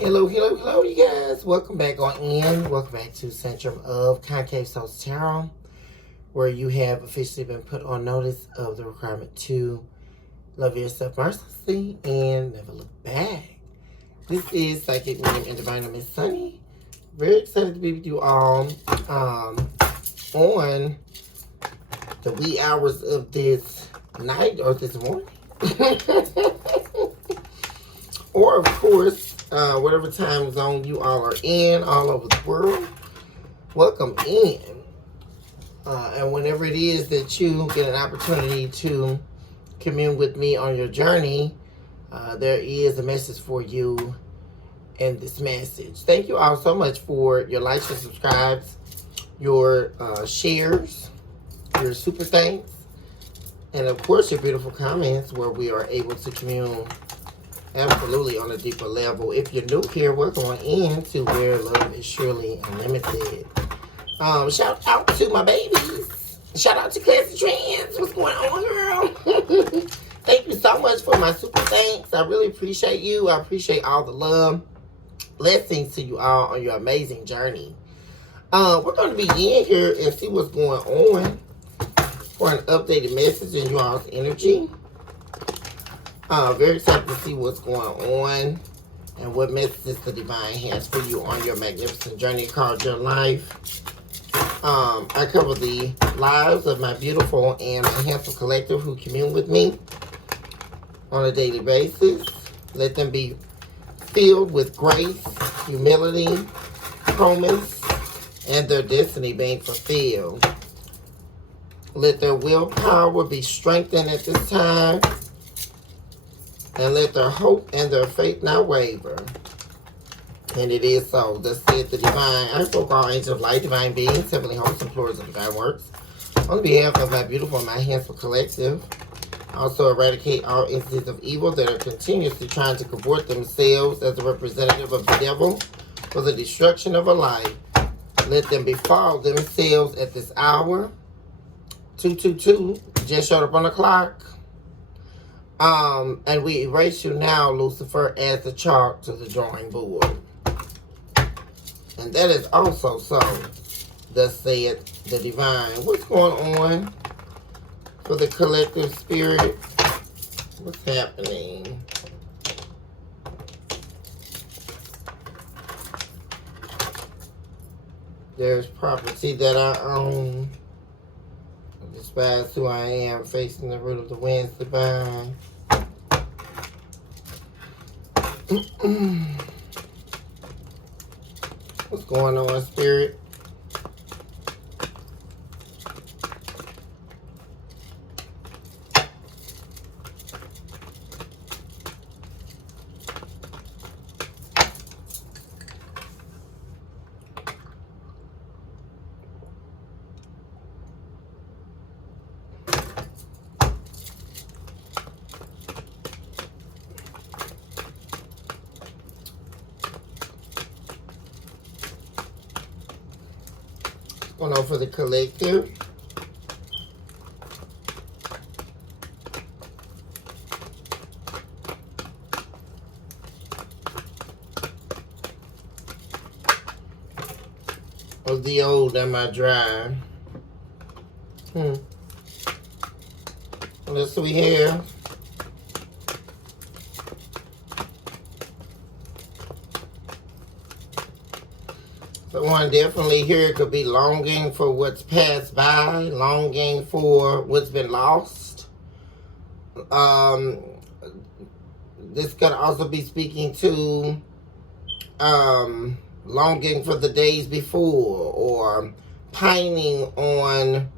Hello, hello, hello, you guys. Welcome back on in. Welcome back to Centrum of Concave Souls Tarot, where you have officially been put on notice of the requirement to love yourself mercilessly and never look back. This is Psychic Medium and Divine Miss Sunny. Very excited to be with you all on the wee hours of this night or this morning. Or, of course, whatever time zone you all are in, all over the world. Welcome in. And whenever it is that you get an opportunity to commune with me on your journey, there is a message for you in this message. Thank you all so much for your likes and subscribes, your shares, your super thanks, and of course your beautiful comments where we are able to commune absolutely on a deeper level. If you're new here, welcome on in to Where Love is Surely Unlimited. Shout out to my babies. Shout out to Classy Trends. What's going on, girl? Thank you so much for my super thanks. I really appreciate you. I appreciate all the love. Blessings to you all on your amazing journey. We're going to begin here and see what's going on for an updated message in you all's energy. Very excited to see what's going on and what messages the divine has for you on your magnificent journey called your life. I cover the lives of my beautiful and handsome collective who commune with me on a daily basis. Let them be filled with grace, humility, promise, and their destiny being fulfilled. Let their willpower be strengthened at this time. And let their hope and their faith not waver. And it is so. Thus said the divine. I spoke all angels of light, divine beings, heavenly hosts, and plurals of divine works. On behalf of my beautiful and my handsome collective, also eradicate all instances of evil that are continuously trying to comport themselves as a representative of the devil for the destruction of a life. Let them befall themselves at this hour. 222 just showed up on the clock. And we erase you now, Lucifer, as the chalk to the drawing board. And that is also so. Thus said the divine. What's going on for the collective spirit? What's happening? There's property that I own. I despise who I am, facing the root of the winds divine. What's going on, spirit? Going on for the collective. Of the old and my dry. Let's see here. Someone definitely here could be longing for what's passed by, longing for what's been lost. This could also be speaking to longing for the days before, or pining on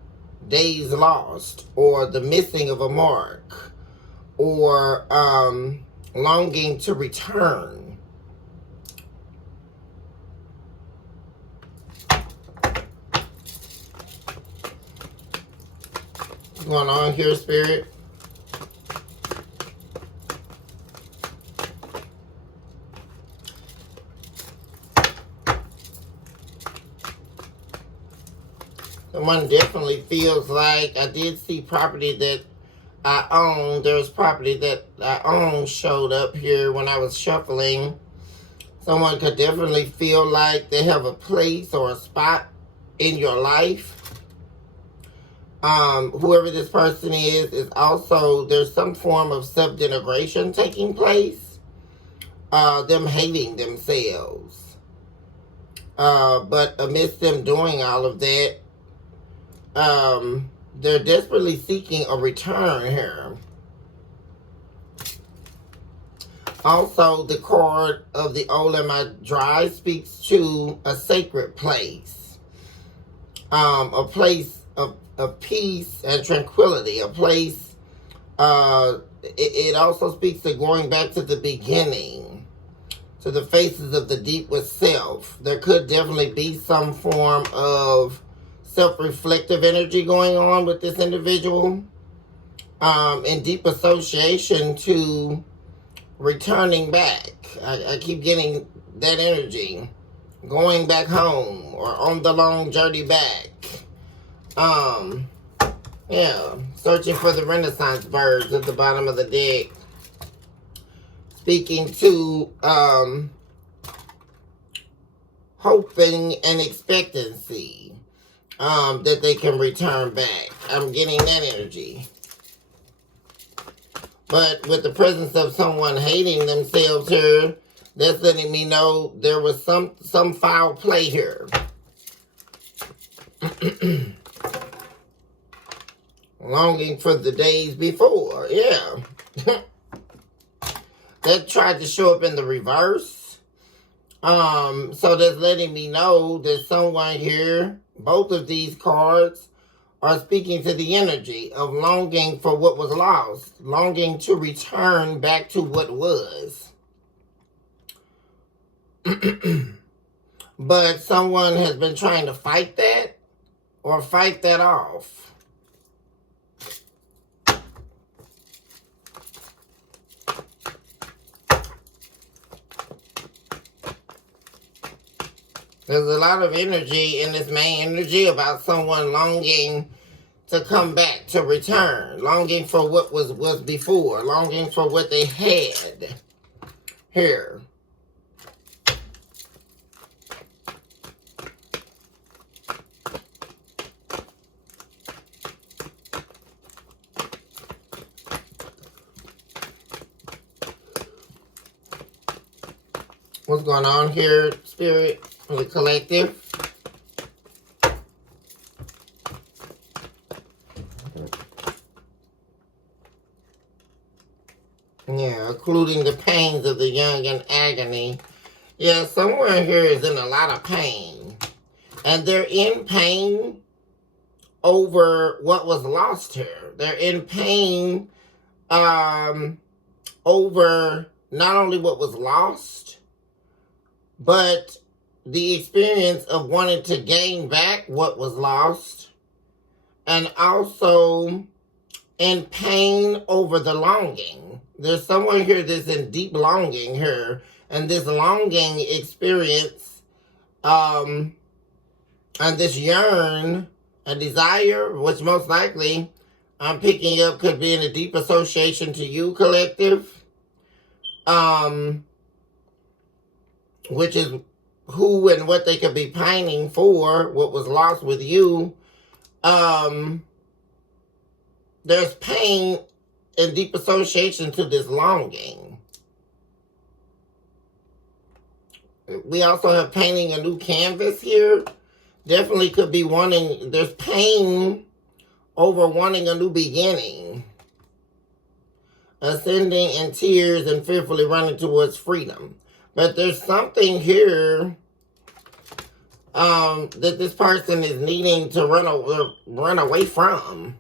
days lost, or the missing of a mark, or longing to return. What's going on here, spirit? Someone definitely feels like I did see property that I own. There's property that I own showed up here when I was shuffling. Someone could definitely feel like they have a place or a spot in your life. Whoever this person is also, there's some form of self-denigration taking place. Them hating themselves. But amidst them doing all of that, they're desperately seeking a return here. Also, the card of the Old and My Dry speaks to a sacred place. A place of peace and tranquility. A place, it also speaks to going back to the beginning, to the faces of the deep with self. There could definitely be some form of self-reflective energy going on with this individual, in deep association to returning back. I keep getting that energy. Going back home or on the long journey back. Yeah. Searching for the Renaissance birds at the bottom of the deck. Speaking to hoping and expectancy that they can return back. I'm getting that energy. But with the presence of someone hating themselves here, that's letting me know there was some foul play here. Longing for the days before. Yeah. That tried to show up in the reverse. So that's letting me know that someone here, both of these cards, are speaking to the energy of longing for what was lost. Longing to return back to what was. But someone has been trying to fight that or fight that off. There's a lot of energy in this main energy about someone longing to come back, to return. Longing for what was before. Longing for what they had here. What's going on here, Spirit, for the collective? Yeah, including the pains of the young in agony. Yeah, someone here is in a lot of pain. And they're in pain over what was lost here. They're in pain over not only what was lost, but the experience of wanting to gain back what was lost, and also in pain over the longing. There's someone here that's in deep longing here, and this longing experience, and this yearn, a desire, which most likely I'm picking up could be in a deep association to you, collective, which is who and what they could be pining for, what was lost with you. There's pain and deep association to this longing. We also have painting a new canvas here. Definitely could be wanting, there's pain over wanting a new beginning. Ascending in tears and fearfully running towards freedom. But there's something here that this person is needing to run away from.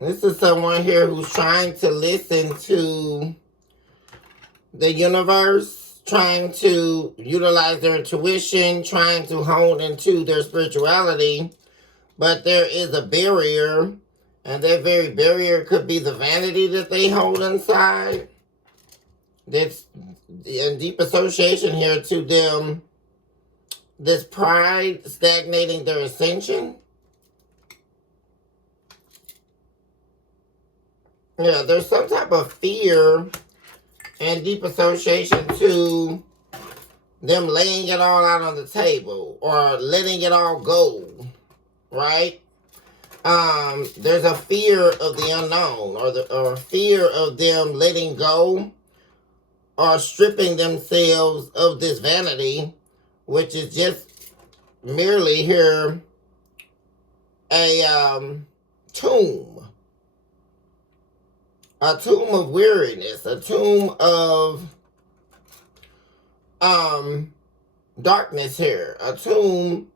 This is someone here who's trying to listen to the universe, trying to utilize their intuition, trying to hone into their spirituality, but there is a barrier, and that very barrier could be the vanity that they hold inside. That's in deep association here to them. This pride stagnating their ascension. Yeah, there's some type of fear and deep association to them laying it all out on the table or letting it all go, right? There's a fear of the unknown or fear of them letting go or stripping themselves of this vanity, which is just merely here a tomb of weariness, a tomb of darkness here, a tomb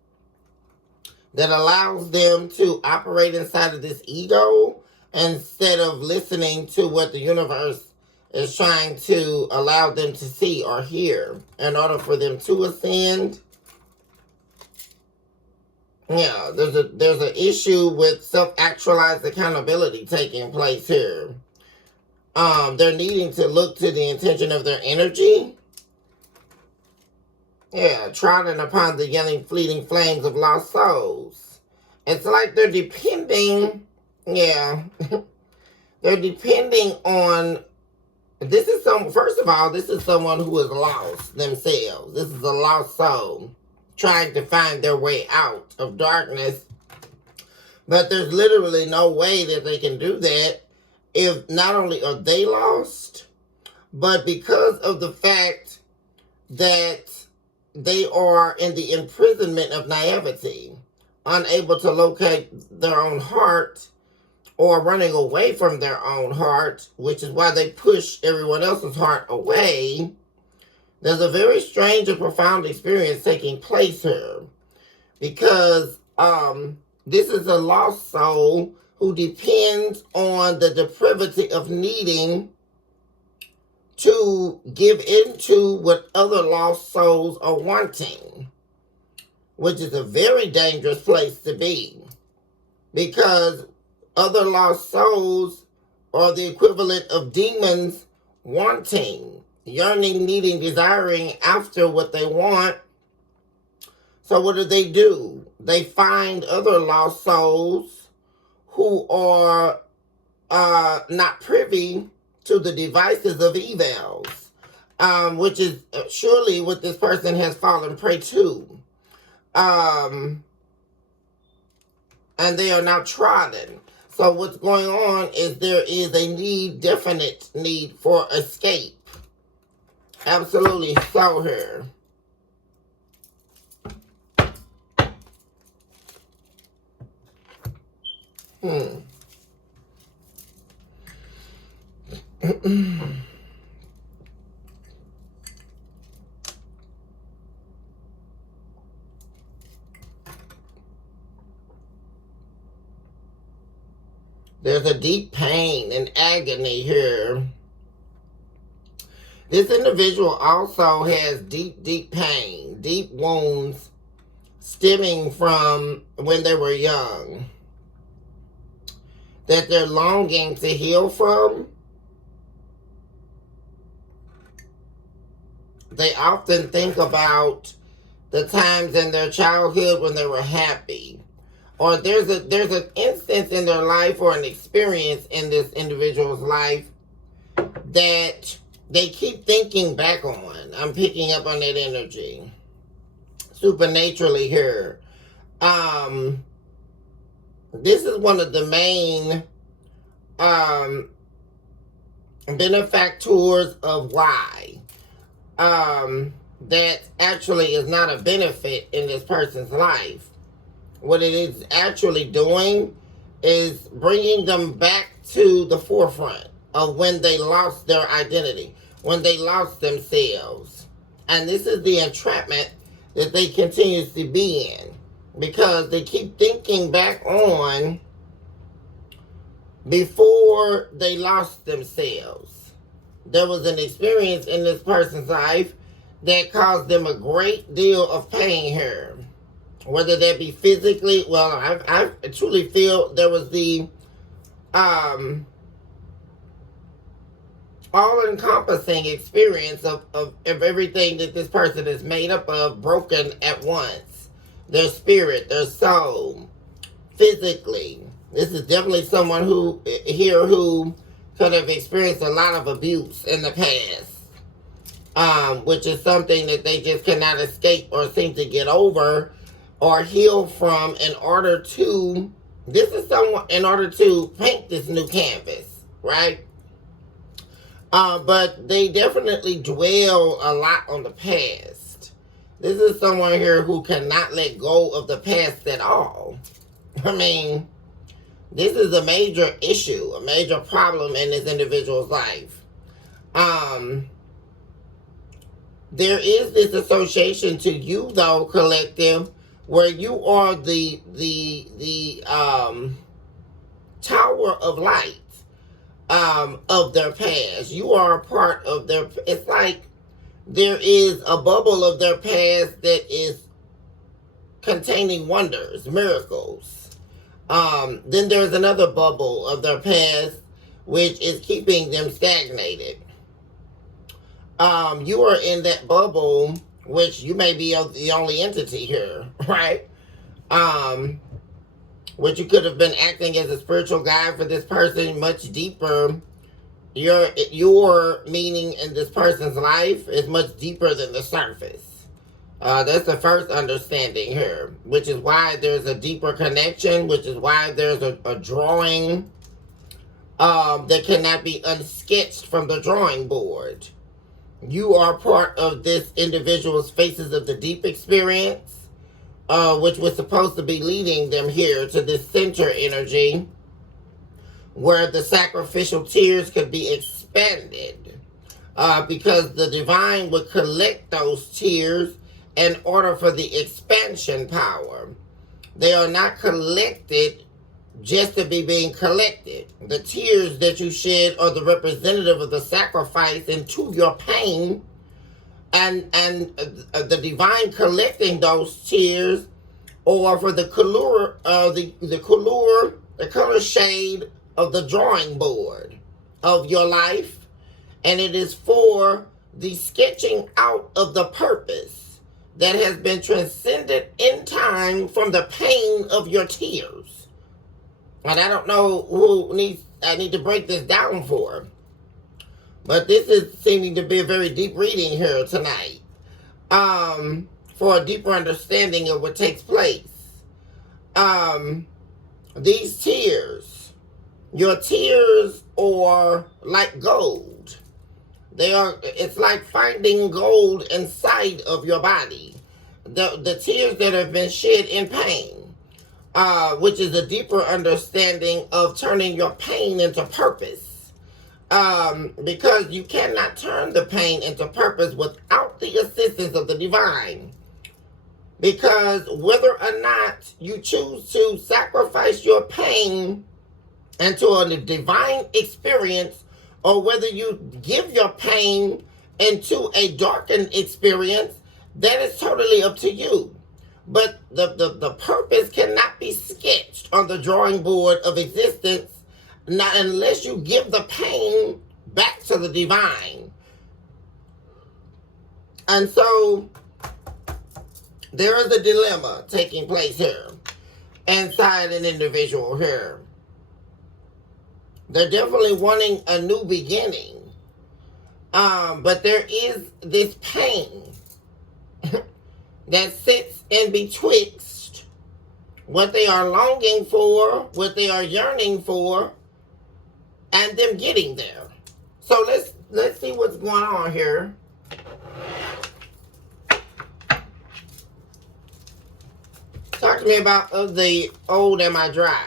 that allows them to operate inside of this ego instead of listening to what the universe is trying to allow them to see or hear in order for them to ascend. Yeah, there's an issue with self-actualized accountability taking place here. They're needing to look to the intention of their energy. Yeah, trotting upon the young fleeting flames of lost souls. It's like they're depending, yeah, they're depending on, first of all, this is someone who is lost themselves. This is a lost soul trying to find their way out of darkness. But there's literally no way that they can do that if not only are they lost, but because of the fact that they are in the imprisonment of naivety, unable to locate their own heart or running away from their own heart, which is why they push everyone else's heart away. There's a very strange and profound experience taking place here because this is a lost soul who depends on the depravity of needing to give into what other lost souls are wanting, which is a very dangerous place to be because other lost souls are the equivalent of demons wanting, yearning, needing, desiring after what they want. So what do? They find other lost souls who are not privy to the devices of evils, which is surely what this person has fallen prey to. And they are now trodden. So what's going on is there is a definite need for escape. Absolutely so here. There's a deep pain and agony here. This individual also has deep pain, deep wounds stemming from when they were young that they're longing to heal from. They often think about the times in their childhood when they were happy. Or there's an instance in their life or an experience in this individual's life that they keep thinking back on. I'm picking up on that energy. Supernaturally here. This is one of the main benefactors of why. That actually is not a benefit in this person's life. What it is actually doing is bringing them back to the forefront of when they lost their identity, when they lost themselves. And this is the entrapment that they continuously be in because they keep thinking back on before they lost themselves. There was an experience in this person's life that caused them a great deal of pain here. Whether that be physically, well, I truly feel there was the all-encompassing experience of everything that this person is made up of, broken at once. Their spirit, their soul, physically. This is definitely someone who could have experienced a lot of abuse in the past, which is something that they just cannot escape or seem to get over or heal from in order to paint this new canvas, right? But they definitely dwell a lot on the past. This is someone here who cannot let go of the past at all. I mean, this is a major issue, a major problem in this individual's life. There is this association to you, though, collective, where you are the tower of light of their past. You are a part of their. It's like there is a bubble of their past that is containing wonders, miracles. Then there's another bubble of their past which is keeping them stagnated. You are in that bubble, which you may be the only entity here, right? Which you could have been acting as a spiritual guide for this person much deeper. Your meaning in this person's life is much deeper than the surface. That's the first understanding here, which is why there's a deeper connection, which is why there's a drawing that cannot be unsketched from the drawing board. You are part of this individual's Faces of the Deep experience, which was supposed to be leading them here to this center energy where the sacrificial tears could be expanded, because the divine would collect those tears in order for the expansion power. They are not collected just to be being collected. The tears that you shed are the representative of the sacrifice into your pain, and the divine collecting those tears, or for the color, the color shade of the drawing board of your life, and it is for the sketching out of the purpose that has been transcended in time from the pain of your tears. And I don't know I need to break this down for, but this is seeming to be a very deep reading here tonight, for a deeper understanding of what takes place. These tears, your tears are like gold. It's like finding gold inside of your body. The tears that have been shed in pain, which is a deeper understanding of turning your pain into purpose. Because you cannot turn the pain into purpose without the assistance of the divine. Because whether or not you choose to sacrifice your pain into a divine experience, or whether you give your pain into a darkened experience, that is totally up to you. But the purpose cannot be sketched on the drawing board of existence, not unless you give the pain back to the divine. And so there is a dilemma taking place here inside an individual here. They're definitely wanting a new beginning. But there is this pain that sits in betwixt what they are longing for, what they are yearning for, and them getting there. So let's see what's going on here. Talk to me about the old Am I Dry?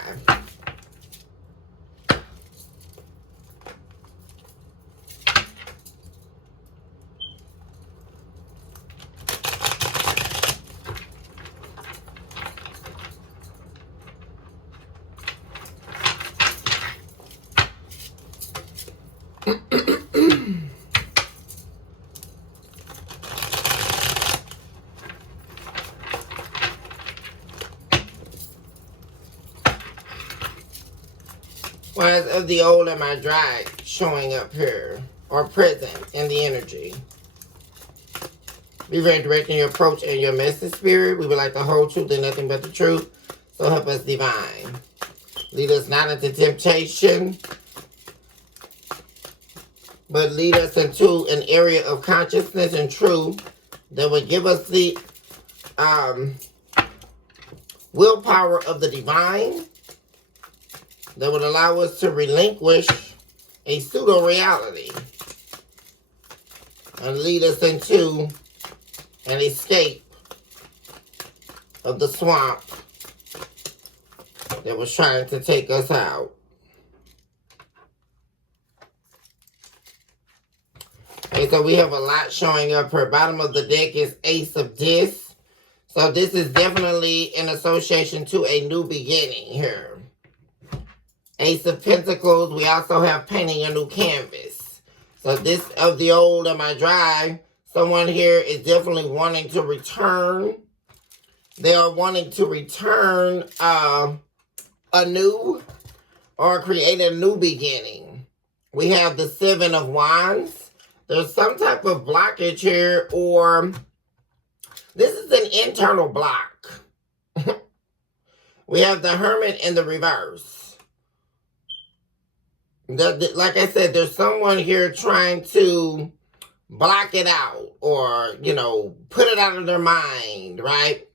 Whereas of the old Am I Dry, showing up here or present in the energy. Be very direct in your approach and your message, Spirit. We would like the whole truth and nothing but the truth. So help us, Divine. Lead us not into temptation, but lead us into an area of consciousness and truth that would give us the willpower of the divine, that would allow us to relinquish a pseudo-reality and lead us into an escape of the swamp that was trying to take us out. And so we have a lot showing up here. Bottom of the deck is Ace of Discs. So this is definitely in association to a new beginning here. Ace of Pentacles. We also have painting a new canvas. So this of the old of my drive. Someone here is definitely wanting to return. They are wanting to return anew or create a new beginning. We have the Seven of Wands. There's some type of blockage here, or this is an internal block. We have the Hermit in the reverse. Like I said, there's someone here trying to block it out or, you know, put it out of their mind, right?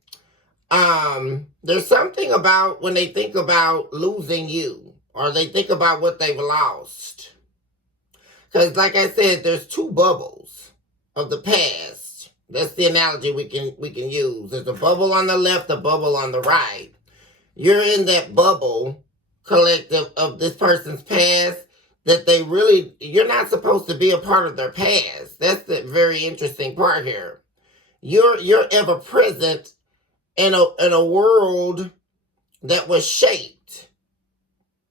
There's something about when they think about losing you or they think about what they've lost. Because like I said, there's two bubbles of the past. That's the analogy we can use. There's a bubble on the left, a bubble on the right. You're in that bubble collective of this person's past that they really, you're not supposed to be a part of their past. That's the very interesting part here. You're ever present in a world that was shaped.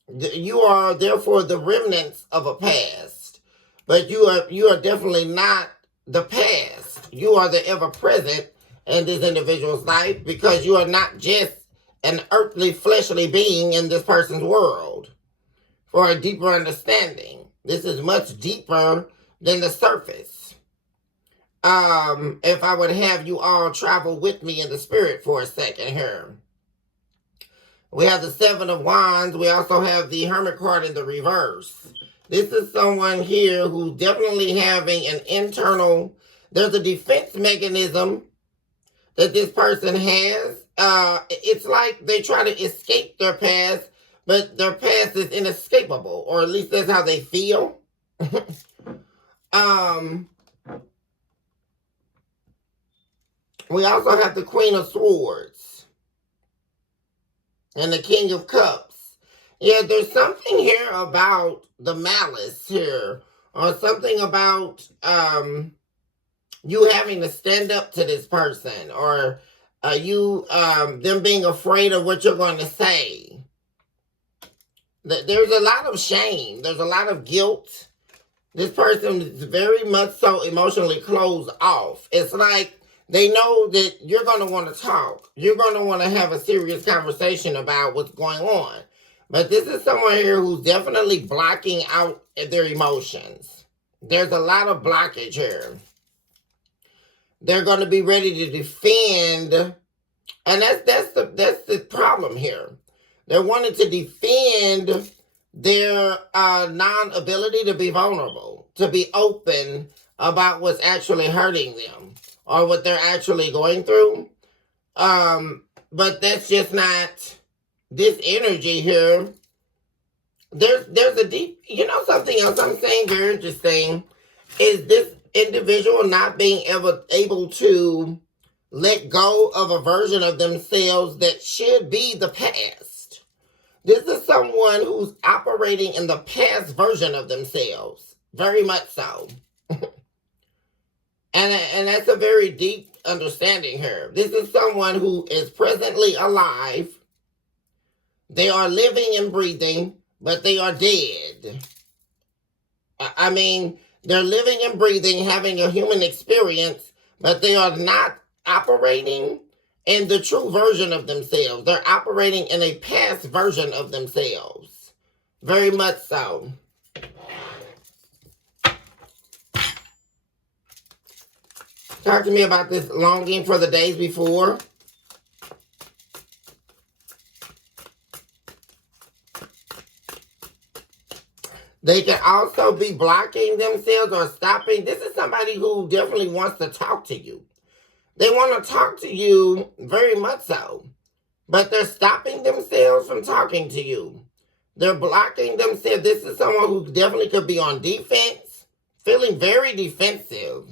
You are therefore the remnants of a past, but you are definitely not the past. You are the ever present in this individual's life because you are not just an earthly fleshly being in this person's world. For a deeper understanding, this is much deeper than the surface. If I would have you all travel with me in the spirit for a second here. We have the Seven of Wands. We also have the Hermit card in the reverse. This is someone here who's definitely having an internal, there's a defense mechanism that this person has. It's like they try to escape their past, but their past is inescapable, or at least that's how they feel. We also have the Queen of Swords and the King of Cups. Yeah, there's something here about the malice here, or something about you having to stand up to this person, or them being afraid of what you're going to say. There's a lot of shame. There's a lot of guilt. This person is very much so emotionally closed off. It's like they know that you're going to want to talk. You're going to want to have a serious conversation about what's going on. But this is someone here who's definitely blocking out their emotions. There's a lot of blockage here. They're going to be ready to defend. And that's the problem here. They're wanting to defend their non-ability to be vulnerable, to be open about what's actually hurting them or what they're actually going through. But that's just not this energy here. There's a deep, you know, something else I'm saying very interesting is this individual not being able to let go of a version of themselves that should be the past. This is someone who's operating in the past version of themselves. Very much so. And that's a very deep understanding here. This is someone who is presently alive. They are living and breathing, but they are dead. I mean, they're living and breathing, having a human experience, but they are not operating in the true version of themselves. They're operating in a past version of themselves. Very much so. Talk to me about this longing for the days before. They can also be blocking themselves or stopping. This is somebody who definitely wants to talk to you. They want to talk to you very much so. But they're stopping themselves from talking to you. They're blocking themselves. This is someone who definitely could be on defense, feeling very defensive,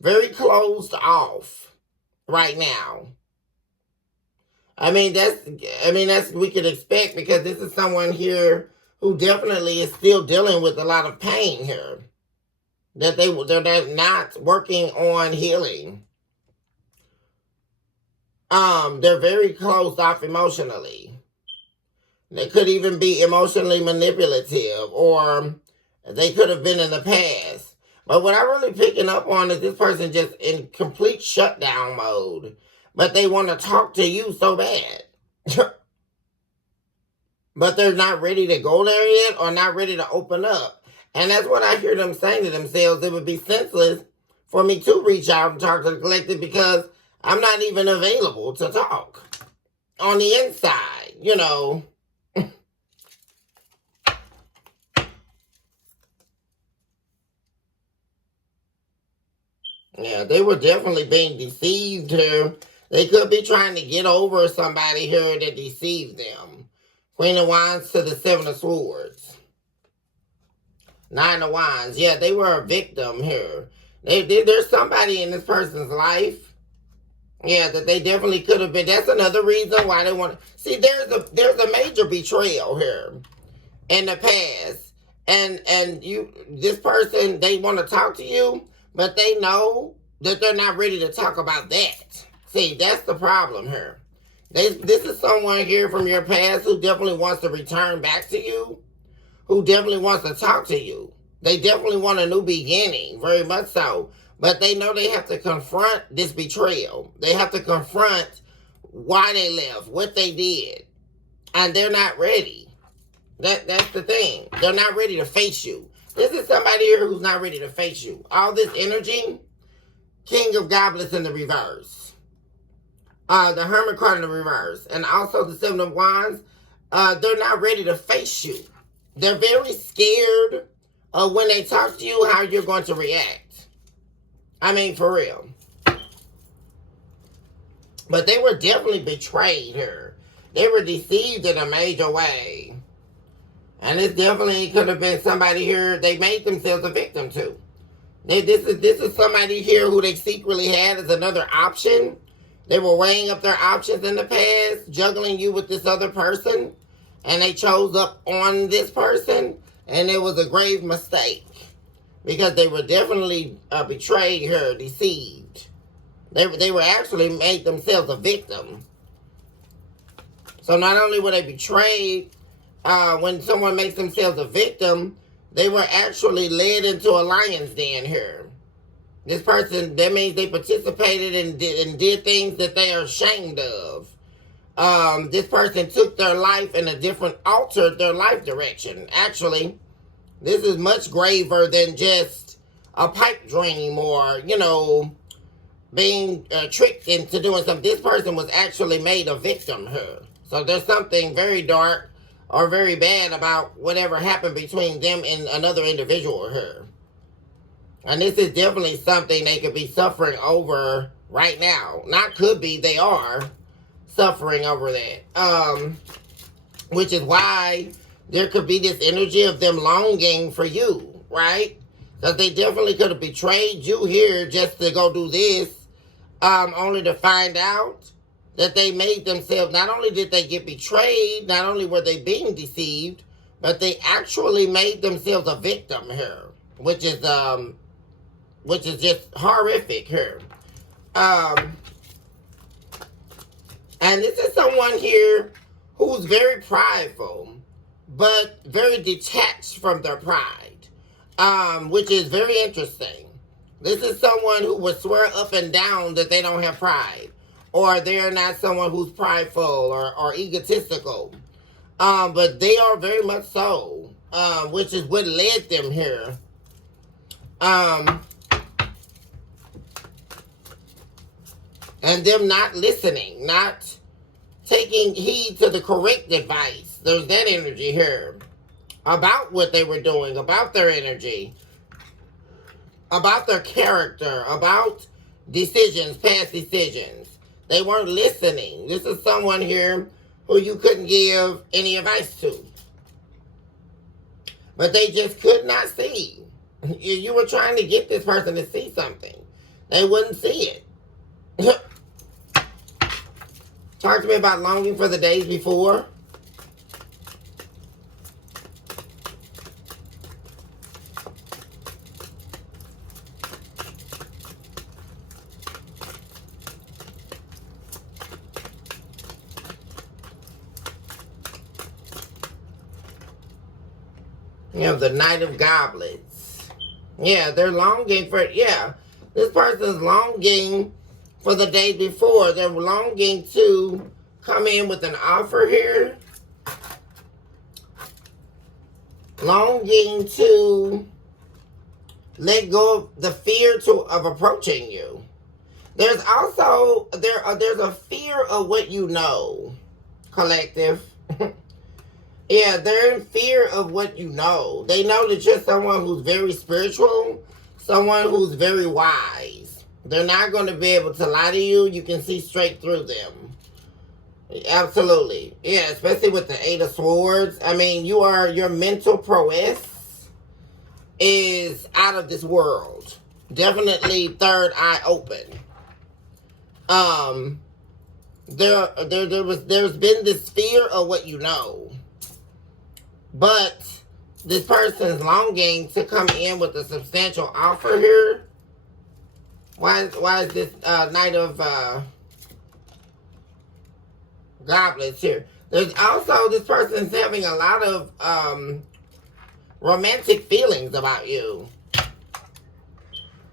very closed off right now. That's we could expect, because this is someone here who definitely is still dealing with a lot of pain here. That they're not working on healing. They're very closed off emotionally. They could even be emotionally manipulative, or they could have been in the past. But what I'm really picking up on is this person just in complete shutdown mode. But they want to talk to you so bad. But they're not ready to go there yet, or not ready to open up. And that's what I hear them saying to themselves. It would be senseless for me to reach out and talk to the collective, because I'm not even available to talk on the inside, you know. Yeah, they were definitely being deceived here. They could be trying to get over somebody here that deceived them. Queen of Wands to the Seven of Swords. Nine of Wands. Yeah, they were a victim here. There's somebody in this person's life. Yeah, that they definitely could have been. That's another reason why they want to. See, there's a major betrayal here in the past. And this person, they want to talk to you, but they know that they're not ready to talk about that. See, that's the problem here. This is someone here from your past who definitely wants to return back to you, who definitely wants to talk to you. They definitely want a new beginning, very much so. But they know they have to confront this betrayal. They have to confront why they left, what they did. And they're not ready. That's the thing. They're not ready to face you. This is somebody here who's not ready to face you. All this energy, King of Goblets in the reverse. The Hermit card in the reverse. And also the Seven of Wands. They're not ready to face you. They're very scared of when they talk to you, how you're going to react. I mean, for real. But they were definitely betrayed here. They were deceived in a major way. And it definitely could have been somebody here they made themselves a victim to. This is somebody here who they secretly had as another option. They were weighing up their options in the past, juggling you with this other person. And they chose up on this person. And it was a grave mistake. Because they were definitely betrayed here, deceived. They were actually made themselves a victim. So not only were they betrayed, when someone makes themselves a victim, they were actually led into a lion's den here. This person, that means they participated and did things that they are ashamed of. This person took their life in a different, altered their life direction. Actually, this is much graver than just a pipe dream or, being tricked into doing something. This person was actually made a victim here. So there's something very dark or very bad about whatever happened between them and another individual here. And this is definitely something they could be suffering over right now. Not could be, they are suffering over that. Which is why there could be this energy of them longing for you, right? Because they definitely could have betrayed you here just to go do this, only to find out that they made themselves, not only did they get betrayed, not only were they being deceived, but they actually made themselves a victim here, which is just horrific here. And this is someone here who's very prideful, but very detached from their pride, which is very interesting. This is someone who would swear up and down that they don't have pride, or they're not someone who's prideful or egotistical. But they are very much so, which is what led them here. And them not listening, not taking heed to the correct advice. There's that energy here about what they were doing, about their energy, about their character, about decisions, past decisions. They weren't listening. This is someone here who you couldn't give any advice to. But they just could not see. You were trying to get this person to see something. They wouldn't see it. Talk to me about longing for the days before. You know, the Knight of Goblets. Yeah, they're longing for, yeah. This person's longing for the day before. They're longing to come in with an offer here. Longing to let go of the fear of approaching you. There's also, there's a fear of what you know, collective. Yeah, they're in fear of what you know. They know that you're someone who's very spiritual, someone who's very wise. They're not going to be able to lie to you. You can see straight through them. Absolutely. Yeah, especially with the Eight of Swords. I mean, your mental prowess is out of this world. Definitely third eye open. There's been this fear of what you know. But this person's longing to come in with a substantial offer here. Why is this Knight of Goblets here? There's also, this person's having a lot of romantic feelings about you.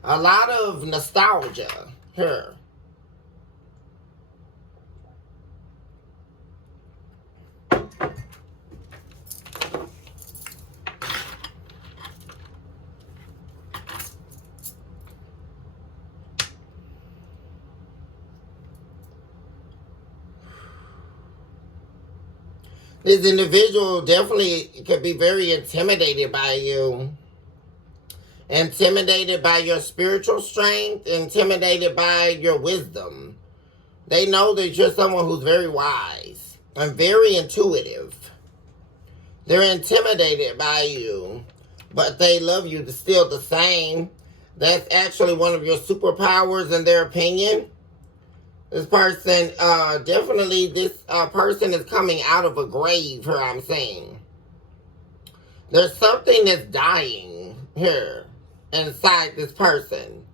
A lot of nostalgia here. This individual definitely could be very intimidated by you. Intimidated by your spiritual strength. Intimidated by your wisdom. They know that you're someone who's very wise and very intuitive. They're intimidated by you, but they love you still the same. That's actually one of your superpowers in their opinion. This person, definitely this person is coming out of a grave here, I'm saying. There's something that's dying here inside this person.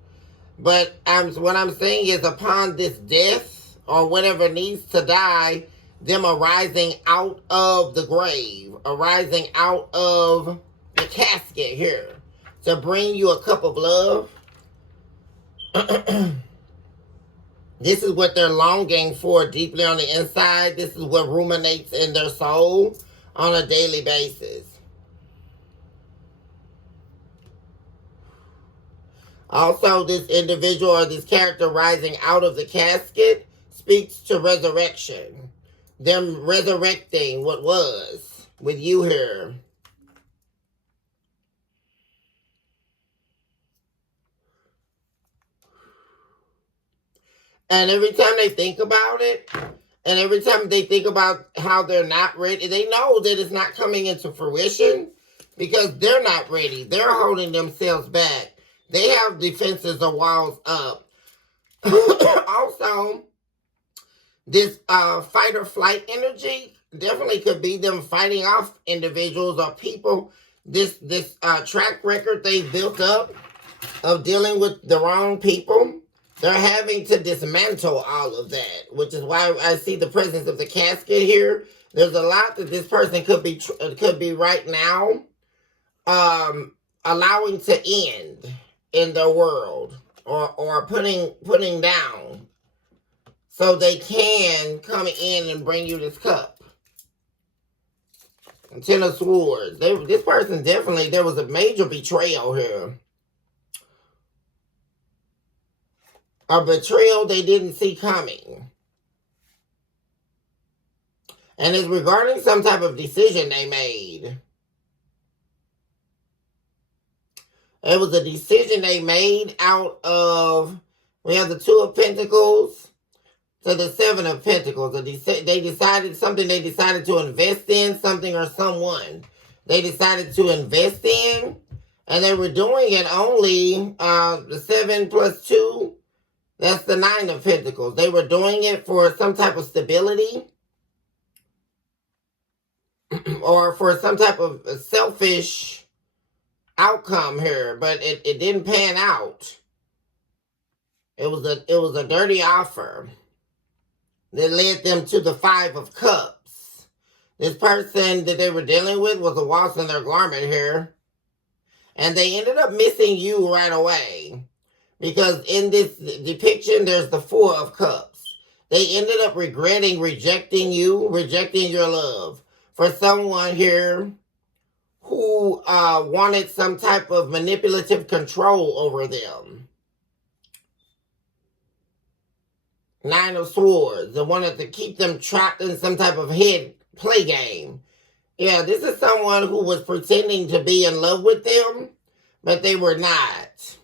But what I'm saying is upon this death, or whatever needs to die, them arising out of the grave, arising out of the casket here, to bring you a cup of love. This is what they're longing for deeply on the inside. This is what ruminates in their soul on a daily basis. Also, this individual or this character rising out of the casket speaks to resurrection. Them resurrecting what was with you here. And every time they think about it, and every time they think about how they're not ready, they know that it's not coming into fruition because they're not ready. They're holding themselves back. They have defenses or walls up. Also, this fight or flight energy definitely could be them fighting off individuals or people. This track record they've built up of dealing with the wrong people. They're having to dismantle all of that, which is why I see the presence of the casket here. There's a lot that this person could be right now allowing to end in their world, or putting down, so they can come in and bring you this cup. Ten of Swords. This person definitely, there was a major betrayal here. a betrayal they didn't see coming. And it's regarding some type of decision they made. It was a decision they made out of, we have the Two of Pentacles to the Seven of Pentacles. They decided something they decided to invest in, something or someone they decided to invest in. And they were doing it only, the 7 plus 2, that's the 9 of Pentacles. They were doing it for some type of stability or for some type of selfish outcome here, but it didn't pan out. It was a dirty offer that led them to the 5 of Cups. This person that they were dealing with was a waltz in their garment here. And they ended up missing you right away. Because in this depiction, there's the 4 of Cups. They ended up regretting rejecting you, rejecting your love. For someone here who wanted some type of manipulative control over them. 9 of Swords. They wanted to keep them trapped in some type of head play game. Yeah, this is someone who was pretending to be in love with them, but they were not.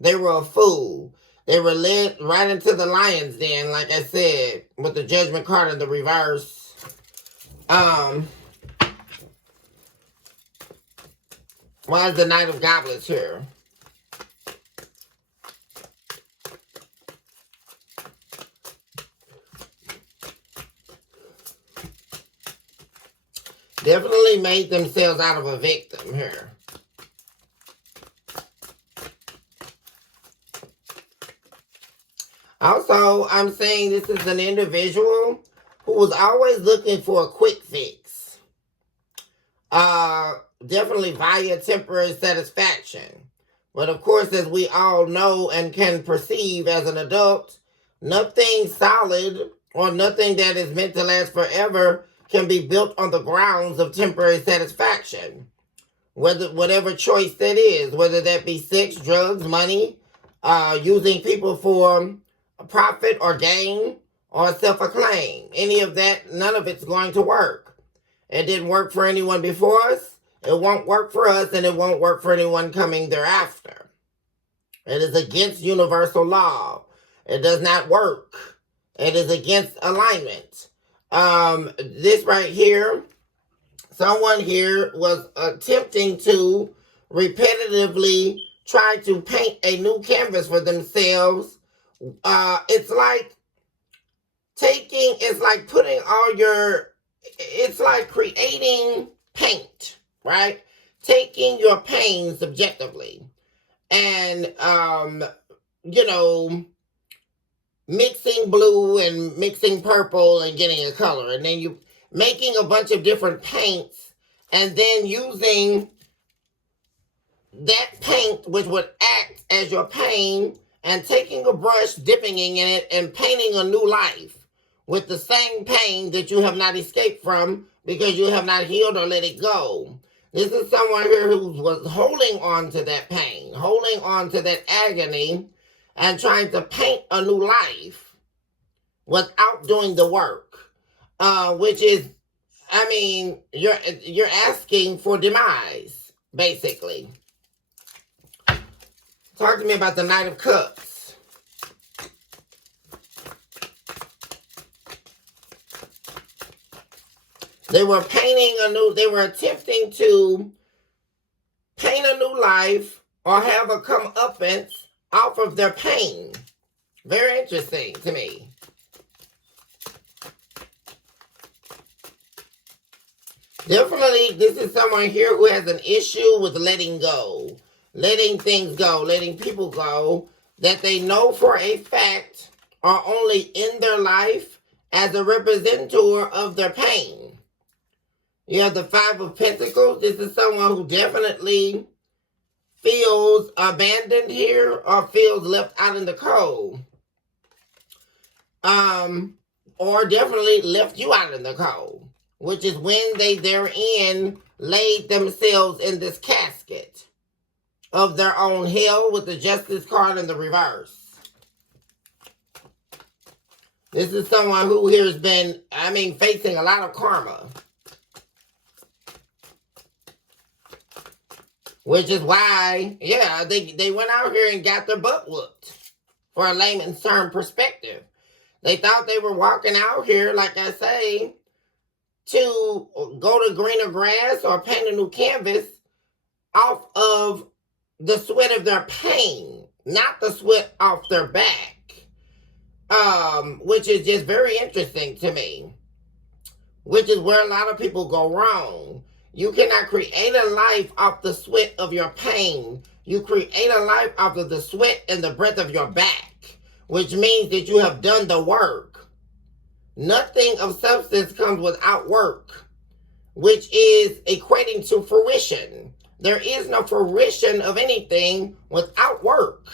They were a fool. They were led right into the lion's den, like I said, with the Judgment card in the reverse. Why is the Knight of Goblets here? Definitely made themselves out of a victim here. Also, I'm saying this is an individual who was always looking for a quick fix. Definitely via temporary satisfaction. But of course, as we all know and can perceive as an adult, nothing solid or nothing that is meant to last forever can be built on the grounds of temporary satisfaction. Whatever choice that is, whether that be sex, drugs, money, using people for profit or gain or self-acclaim. Any of that, none of it's going to work. It didn't work for anyone before us. It won't work for us, and it won't work for anyone coming thereafter. It is against universal law. It does not work. It is against alignment. This right here, someone here was attempting to repetitively try to paint a new canvas for themselves. It's like creating paint, right? Taking your pain subjectively and, mixing blue and mixing purple and getting a color. And then you making a bunch of different paints and then using that paint, which would act as your pain, and taking a brush, dipping in it, and painting a new life with the same pain that you have not escaped from because you have not healed or let it go. This is someone here who was holding on to that pain, holding on to that agony, and trying to paint a new life without doing the work, which is, you're asking for demise, basically. Talk to me about the Knight of Cups. They were attempting to paint a new life or have a comeuppance off of their pain. Very interesting to me. Definitely, this is someone here who has an issue with letting go. Letting things go, letting people go that they know for a fact are only in their life as a representative of their pain. You have the 5 of Pentacles. This is someone who definitely feels abandoned here or feels left out in the cold. Or definitely left you out in the cold, which is when they therein laid themselves in this casket of their own hell with the Justice card in the reverse. This is someone who here has been, facing a lot of karma. Which is why, yeah, they went out here and got their butt whooped. For a layman's term perspective. They thought they were walking out here, like I say, to go to greener grass or paint a new canvas off of the sweat of their pain, not the sweat off their back. Which is just very interesting to me. Which is where a lot of people go wrong. You cannot create a life off the sweat of your pain. You create a life off of the sweat and the breath of your back, which means that you have done the work. Nothing of substance comes without work, which is equating to fruition. There is no fruition of anything without work.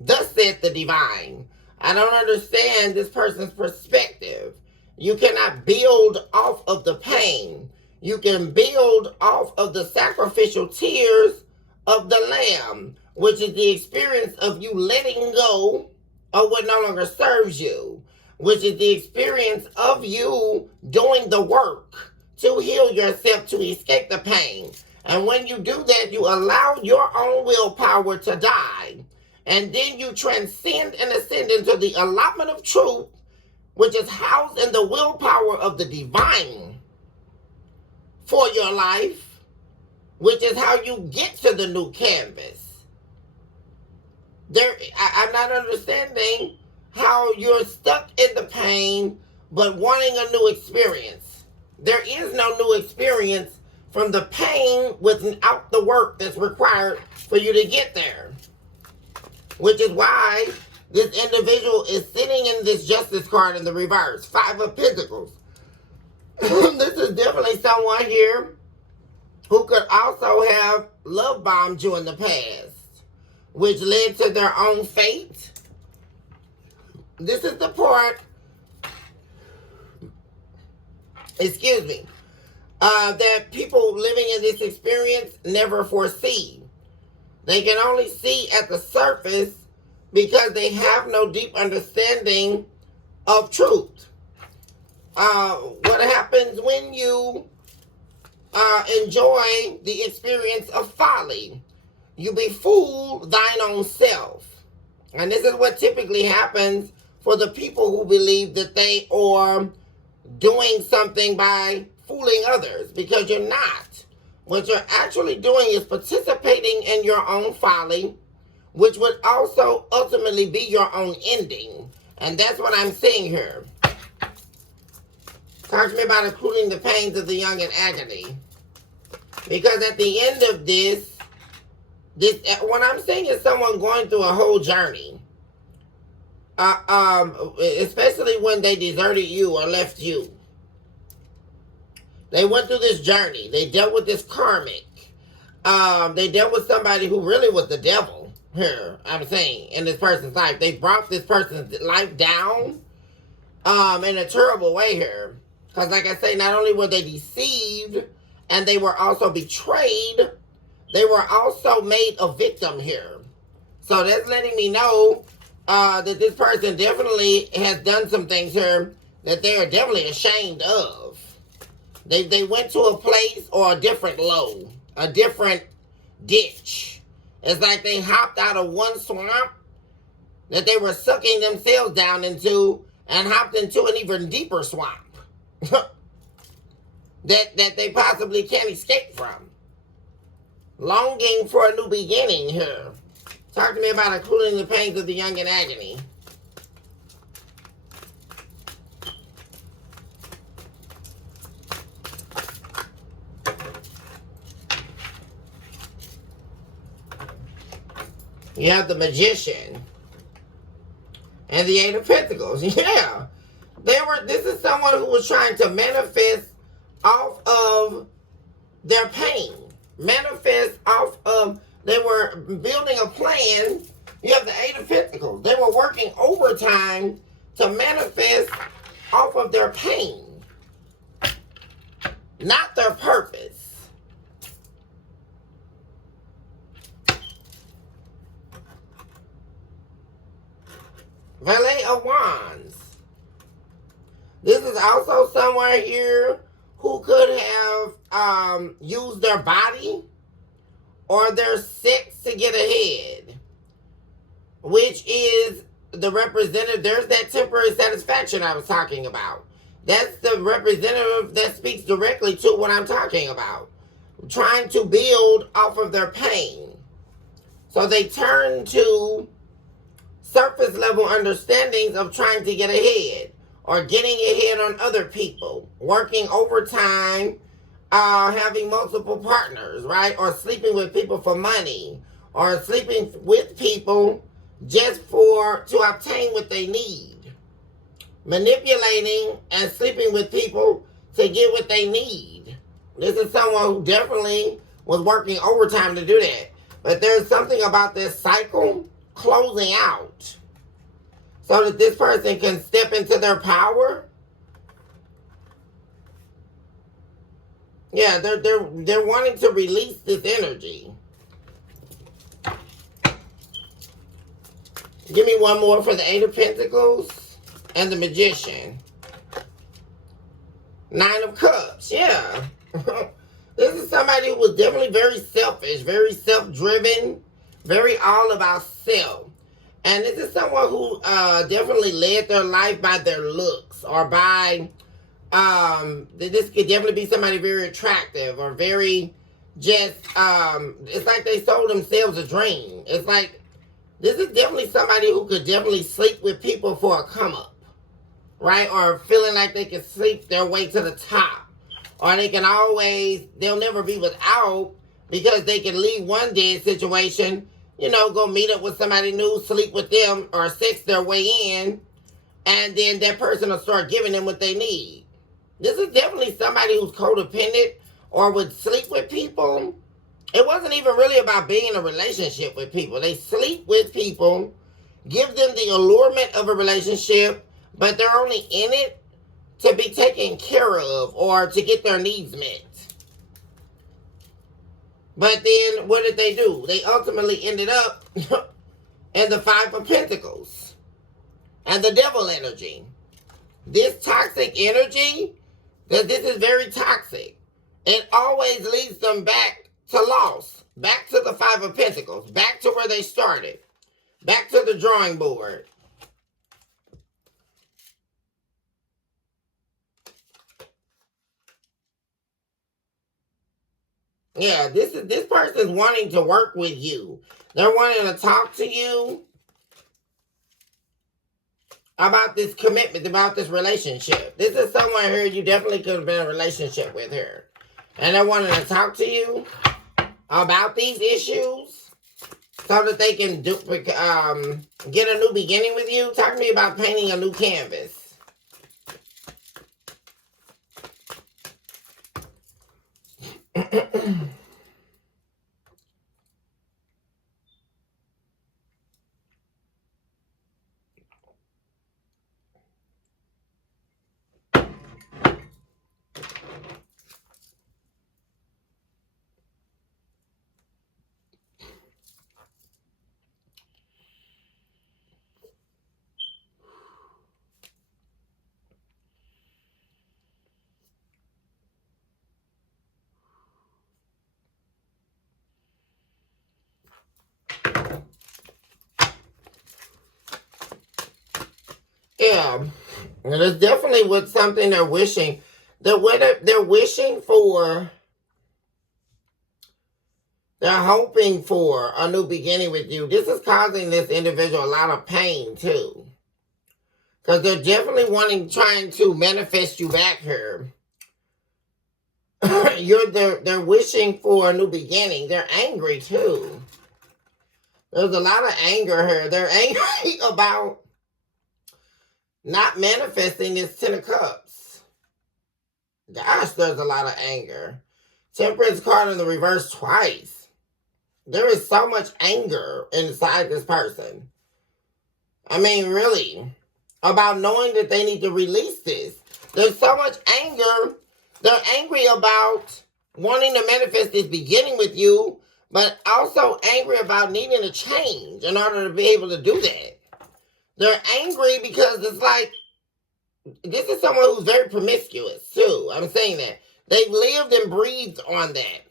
Thus saith the divine. I don't understand this person's perspective. You cannot build off of the pain. You can build off of the sacrificial tears of the lamb, which is the experience of you letting go of what no longer serves you, which is the experience of you doing the work to heal yourself, to escape the pain. And when you do that, you allow your own willpower to die. And then you transcend and ascend into the allotment of truth, which is housed in the willpower of the divine for your life, which is how you get to the new canvas. I'm not understanding how you're stuck in the pain but wanting a new experience. There is no new experience from the pain without the work that's required for you to get there. Which is why this individual is sitting in this justice card in the reverse. 5 of Pentacles. This is definitely someone here who could also have love bombed you in the past, which led to their own fate. This is the part, that people living in this experience never foresee. They can only see at the surface because they have no deep understanding of truth. What happens when you enjoy the experience of folly? You befool thine own self. And this is what typically happens for the people who believe that they are doing something by fooling others, because you're not. What you're actually doing is participating in your own folly, which would also ultimately be your own ending. And that's what I'm seeing here. Talk to me about including the pains of the young in agony. Because at the end of this, what I'm seeing is someone going through a whole journey. Especially when they deserted you or left you. They went through this journey. They dealt with this karmic. They dealt with somebody who really was the devil here, I'm saying, in this person's life. They brought this person's life down in a terrible way here. Because like I say, not only were they deceived, and they were also betrayed, they were also made a victim here. So that's letting me know that this person definitely has done some things here that they are definitely ashamed of. They went to a place or a different low, a different ditch. It's like they hopped out of one swamp that they were sucking themselves down into and hopped into an even deeper swamp that they possibly can't escape from. Longing for a new beginning here. Talk to me about including the pains of the young in agony. You have the Magician and the 8 of Pentacles. Yeah. This is someone who was trying to manifest off of their pain. Manifest off of, they were building a plan. You have the 8 of Pentacles. They were working overtime to manifest off of their pain, not their purpose. Valet of Wands. This is also somewhere here who could have used their body or their sex to get ahead, which is the representative. There's that temporary satisfaction I was talking about. That's the representative that speaks directly to what I'm talking about. Trying to build off of their pain. So they turn to surface level understandings of trying to get ahead or getting ahead on other people, working overtime, having multiple partners, right? Or sleeping with people for money, or sleeping with people just to obtain what they need. Manipulating and sleeping with people to get what they need. This is someone who definitely was working overtime to do that. But there's something about this cycle closing out so that this person can step into their power. Yeah, they're wanting to release this energy. Give me one more for the Eight of Pentacles and the Magician. Nine of Cups, yeah. This is somebody who was definitely very selfish, very self-driven, very all about self. And this is someone who definitely led their life by their looks or by, this could definitely be somebody very attractive or very just, it's like they sold themselves a dream. It's like, this is definitely somebody who could definitely sleep with people for a come up, right? Or feeling like they can sleep their way to the top. Or they can always, they'll never be without because they can leave one dead situation, you know, go meet up with somebody new, sleep with them, or sex their way in, and then that person will start giving them what they need. This is definitely somebody who's codependent or would sleep with people. It wasn't even really about being in a relationship with people. They sleep with people, give them the allurement of a relationship, but they're only in it to be taken care of or to get their needs met. But then what did they do? They ultimately ended up in the Five of Pentacles and the Devil energy. This toxic energy, that this is very toxic. It always leads them back to loss, back to the Five of Pentacles, back to where they started, back to the drawing board. Yeah, this person's wanting to work with you. They're wanting to talk to you about this commitment, about this relationship. This is someone here you definitely could have been in a relationship with her. And they're wanting to talk to you about these issues so that they can get a new beginning with you. Talk to me about painting a new canvas. Yeah, and it's definitely what something they're wishing. They're wishing for, they're hoping for a new beginning with you. This is causing this individual a lot of pain too. Because they're definitely trying to manifest you back here. They're wishing for a new beginning. They're angry too. There's a lot of anger here. They're angry about not manifesting this Ten of Cups. Gosh, there's a lot of anger. Temperance card in the reverse twice. There is so much anger inside this person. I mean, really. About knowing that they need to release this. There's so much anger. They're angry about wanting to manifest this beginning with you, but also angry about needing to change in order to be able to do that. They're angry because it's like this is someone who's very promiscuous, too. I'm saying that. They've lived and breathed on that.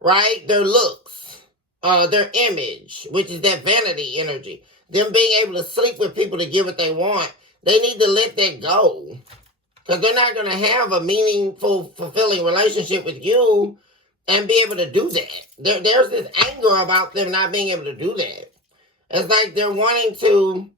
Right? Their looks, their image, which is that vanity energy. Them being able to sleep with people to get what they want. They need to let that go. Because they're not going to have a meaningful, fulfilling relationship with you and be able to do that. There's this anger about them not being able to do that. It's like they're wanting to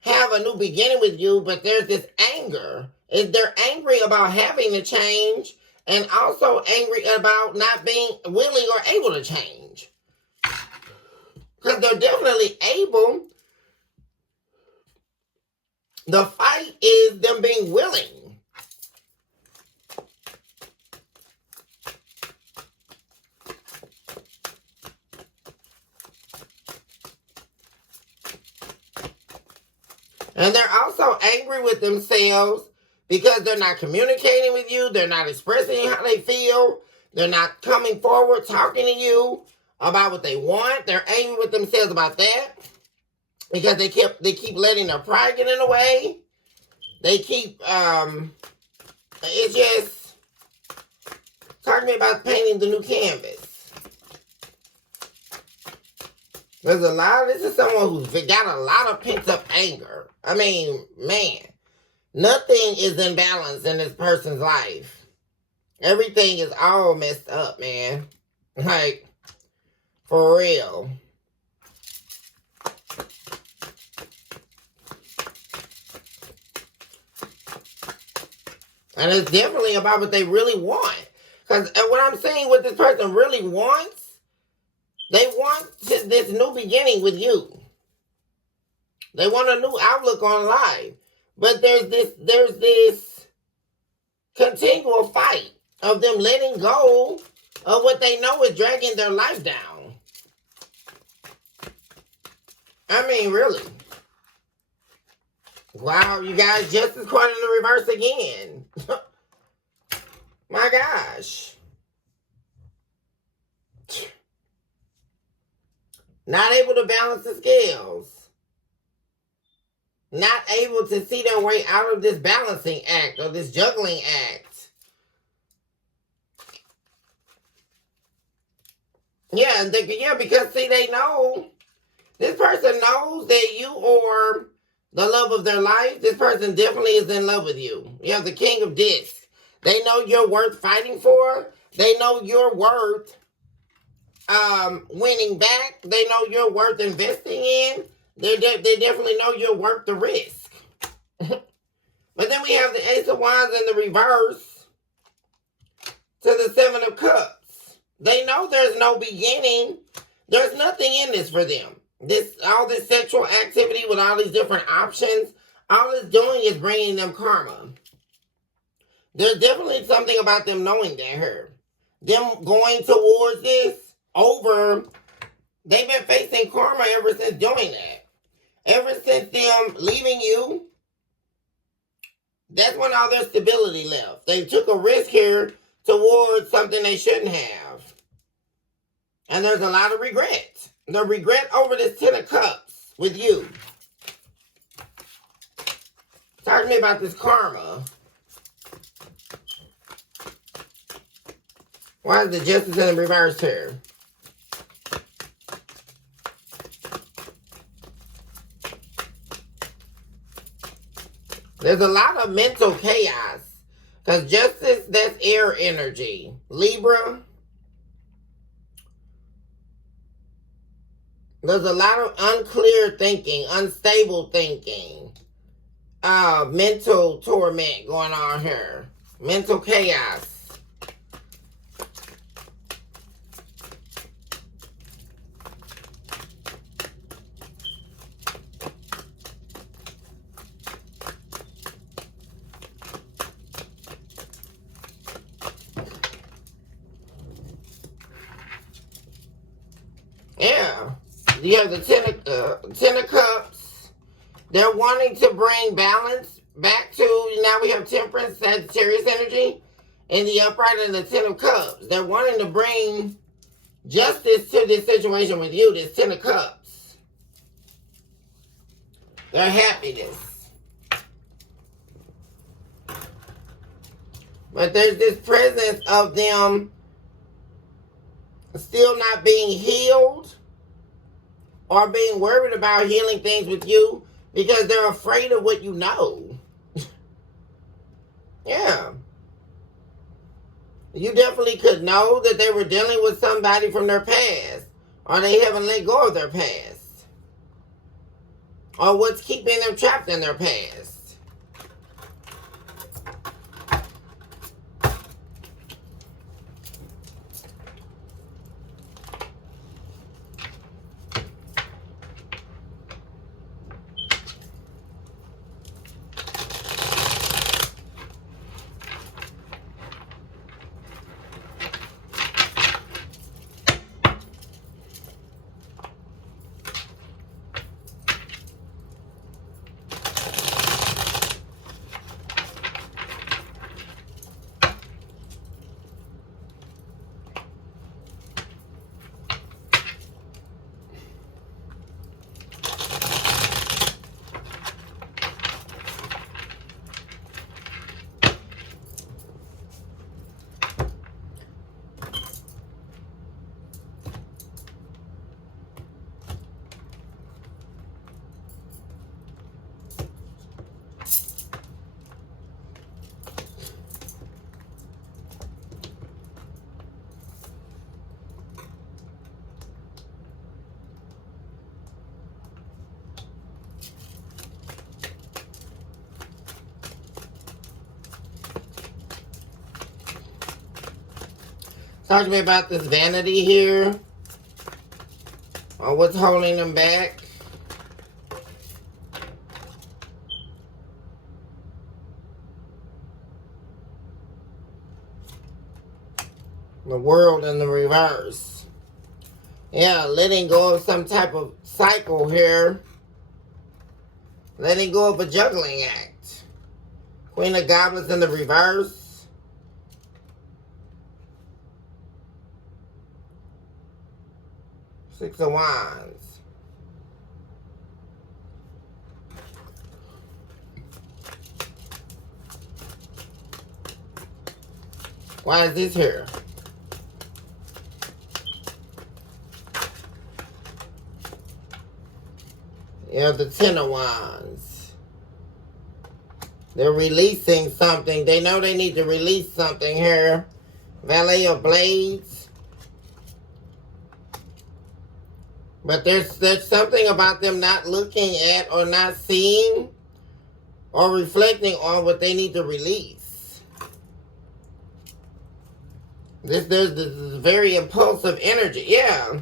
have a new beginning with you, but there's this anger. They're angry about having to change and also angry about not being willing or able to change. Because they're definitely able. The fight is them being willing. And they're also angry with themselves because they're not communicating with you. They're not expressing how they feel. They're not coming forward, talking to you about what they want. They're angry with themselves about that. Because they keep letting their pride get in the way. They keep, it's just, talk to me about painting the new canvas. There's this is someone who's got a lot of pent up anger. I mean, man, nothing is in balance in this person's life. Everything is all messed up, man. Like, for real. And it's definitely about what they really want. Because what I'm saying, what this person really wants, they want this new beginning with you. They want a new outlook on life. But there's this continual fight of them letting go of what they know is dragging their life down. I mean, really. Wow, you guys, Justice card in the reverse again. My gosh. Not able to balance the scales. Not able to see their way out of this balancing act or this juggling act. Yeah, because see, they know. This person knows that you are the love of their life. This person definitely is in love with you. You have the King of Discs. They know you're worth fighting for. They know you're worth winning back. They know you're worth investing in. They definitely know you're worth the risk. But then we have the Ace of Wands in the reverse to the Seven of Cups. They know there's no beginning. There's nothing in this for them. All this sexual activity with all these different options, all it's doing is bringing them karma. There's definitely something about them knowing that here. Them going towards this they've been facing karma ever since doing that. Ever since them leaving you, that's when all their stability left. They took a risk here towards something they shouldn't have. And there's a lot of regret. The regret over this Ten of Cups with you. Talk to me about this karma. Why is the Justice in the reverse here? There's a lot of mental chaos. Because Justice, that's air energy. Libra. There's a lot of unclear thinking, unstable thinking. Mental torment going on here. Mental chaos. Yeah. You have the Ten of Cups. They're wanting to bring balance back to, now we have Temperance, Sagittarius energy, in the upright and the Ten of Cups. They're wanting to bring justice to this situation with you, this Ten of Cups. Their happiness. But there's this presence of them still not being healed or being worried about healing things with you because they're afraid of what you know. Yeah. You definitely could know that they were dealing with somebody from their past, or they haven't let go of their past, or what's keeping them trapped in their past. Talk to me about this vanity here, or what's holding them back. The world in the reverse. Yeah, letting go of some type of cycle here. Letting go of a juggling act. Queen of Goblets in the reverse. Six of Wands. Why is this here? Yeah, the Ten of Wands. They're releasing something. They know they need to release something here. Valet of Blades. But there's something about them not looking at or not seeing or reflecting on what they need to release. There's this very impulsive energy. Yeah.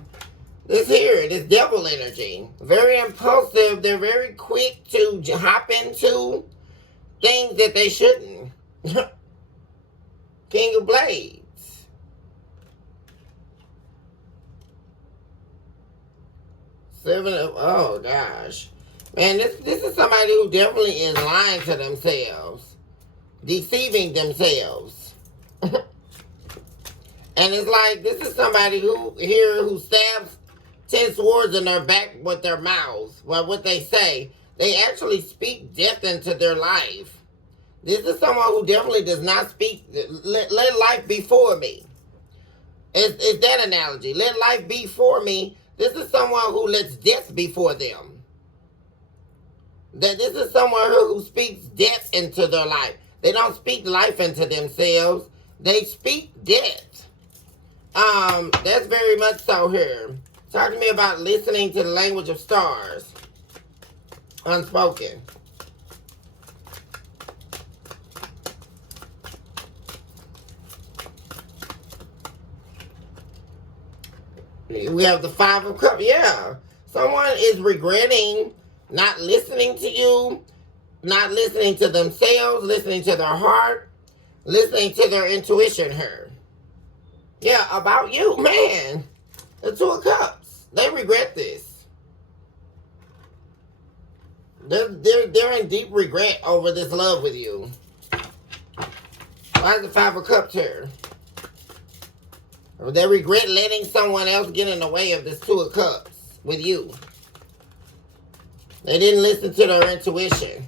This devil energy. Very impulsive. They're very quick to hop into things that they shouldn't. King of Blades. Oh gosh. Man, this is somebody who definitely is lying to themselves. Deceiving themselves. And it's like, this is somebody who stabs 10 swords in their back with their mouths. Well, what they say. They actually speak death into their life. This is someone who definitely does not speak, let life be for me. It's that analogy. Let life be for me. This is someone who lets death before them. That this is someone who speaks death into their life. They don't speak life into themselves. They speak death. That's very much so here. Talk to me about listening to the language of stars. Unspoken. We have the Five of Cups. Yeah. Someone is regretting not listening to you, not listening to themselves, listening to their heart, listening to their intuition here. Yeah, about you, man. The Two of Cups. They regret this. They're in deep regret over this love with you. Why is the Five of Cups here? They regret letting someone else get in the way of this Two of Cups with you. They didn't listen to their intuition.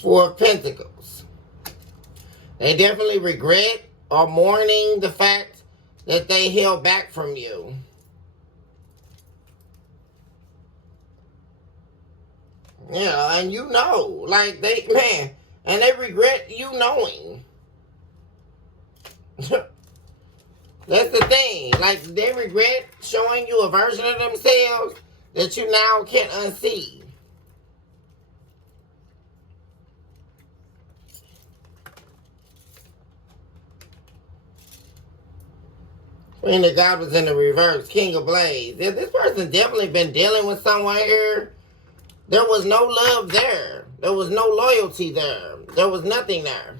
Four of Pentacles. They definitely regret or mourning the fact that they held back from you. Yeah, and you know, like and they regret you knowing. That's the thing. Like, they regret showing you a version of themselves that you now can't unsee. Queen of God was in the reverse. King of Blades. Yeah, this person definitely been dealing with someone here. There was no love there. There was no loyalty there. There was nothing there.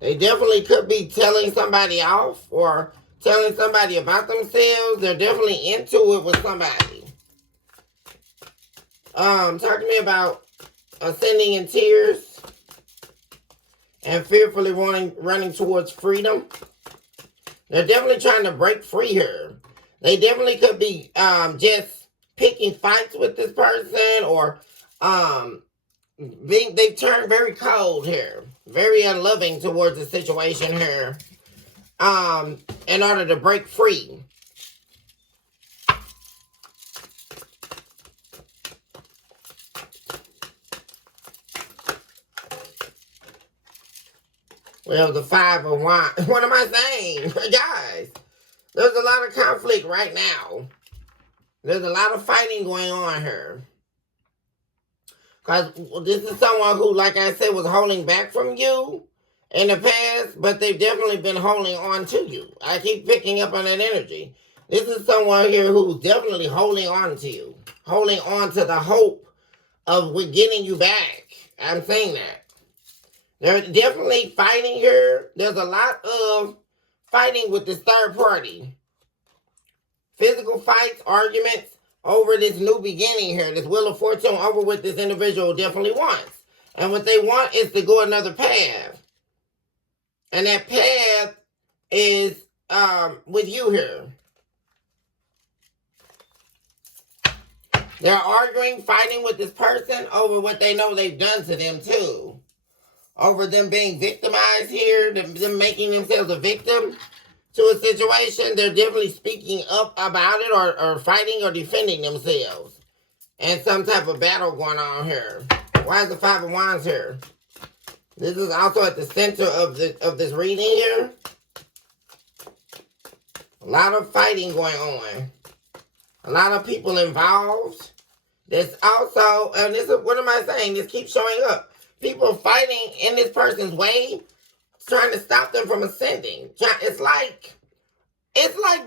They definitely could be telling somebody off or telling somebody about themselves. They're definitely into it with somebody. Talk to me about ascending in tears and fearfully running towards freedom. They're definitely trying to break free here. They definitely could be just picking fights with this person, or they've turned very cold here, very unloving towards the situation here, in order to break free. Well, the Five of Wands. What am I saying? Guys, there's a lot of conflict right now. There's a lot of fighting going on here. Because this is someone who, like I said, was holding back from you in the past, but they've definitely been holding on to you. I keep picking up on that energy. This is someone here who's definitely holding on to you. Holding on to the hope of getting you back. I'm saying that. They're definitely fighting here. There's a lot of fighting with this third party. Physical fights, arguments over this new beginning here. This Wheel of Fortune over what this individual definitely wants. And what they want is to go another path. And that path is with you here. They're arguing, fighting with this person over what they know they've done to them too. Over them being victimized here, them making themselves a victim to a situation. They're definitely speaking up about it, or fighting or defending themselves. And some type of battle going on here. Why is the Five of Wands here? This is also at the center of this reading here. A lot of fighting going on. A lot of people involved. There's also, and this is, what am I saying? This keeps showing up. People fighting in this person's way, trying to stop them from ascending. It's like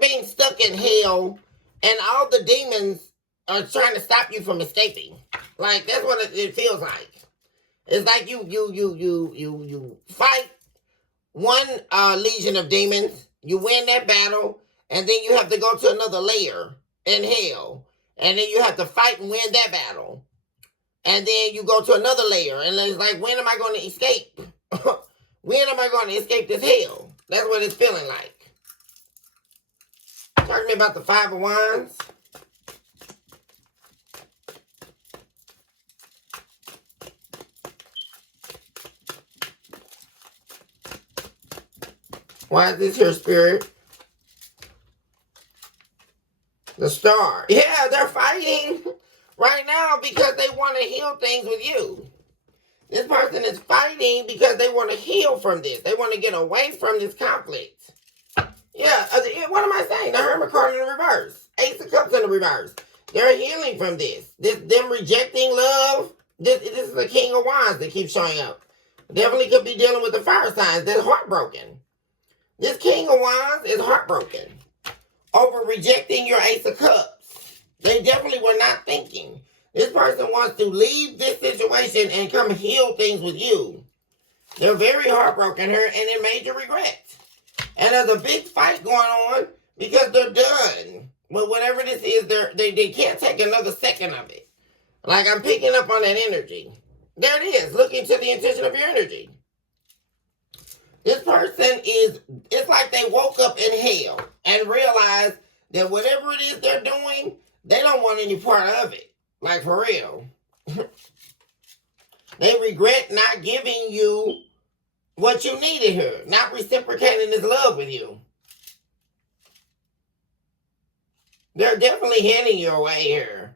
being stuck in hell, and all the demons are trying to stop you from escaping. Like, that's what it feels like. It's like you fight one legion of demons, you win that battle, and then you have to go to another layer in hell, and then you have to fight and win that battle. And then you go to another layer, and it's like, when am I going to escape? When am I going to escape this hell? That's what it's feeling like. Talk to me about the Five of Wands. Why is this here, Spirit? The Star. Yeah, they're fighting right now because they want to heal things with you. This person is fighting because they want to heal from this. They want to get away from this conflict. Yeah, what am I saying? The Hermit card in the reverse. Ace of Cups in the reverse. They're healing from this. Them rejecting love. This is the King of Wands that keeps showing up. Definitely could be dealing with the fire signs. They're heartbroken. This King of Wands is heartbroken over rejecting your Ace of Cups. They definitely were not thinking. This person wants to leave this situation and come heal things with you. They're very heartbroken here and in major regret. And there's a big fight going on because they're done. But whatever this is, they can't take another second of it. Like, I'm picking up on that energy. There it is. Look into the intention of your energy. This person it's like they woke up in hell and realized that whatever it is they're doing, They don't want any part of it. Like, for real. They regret not giving you what you needed here. Not reciprocating this love with you. They're definitely heading your way here.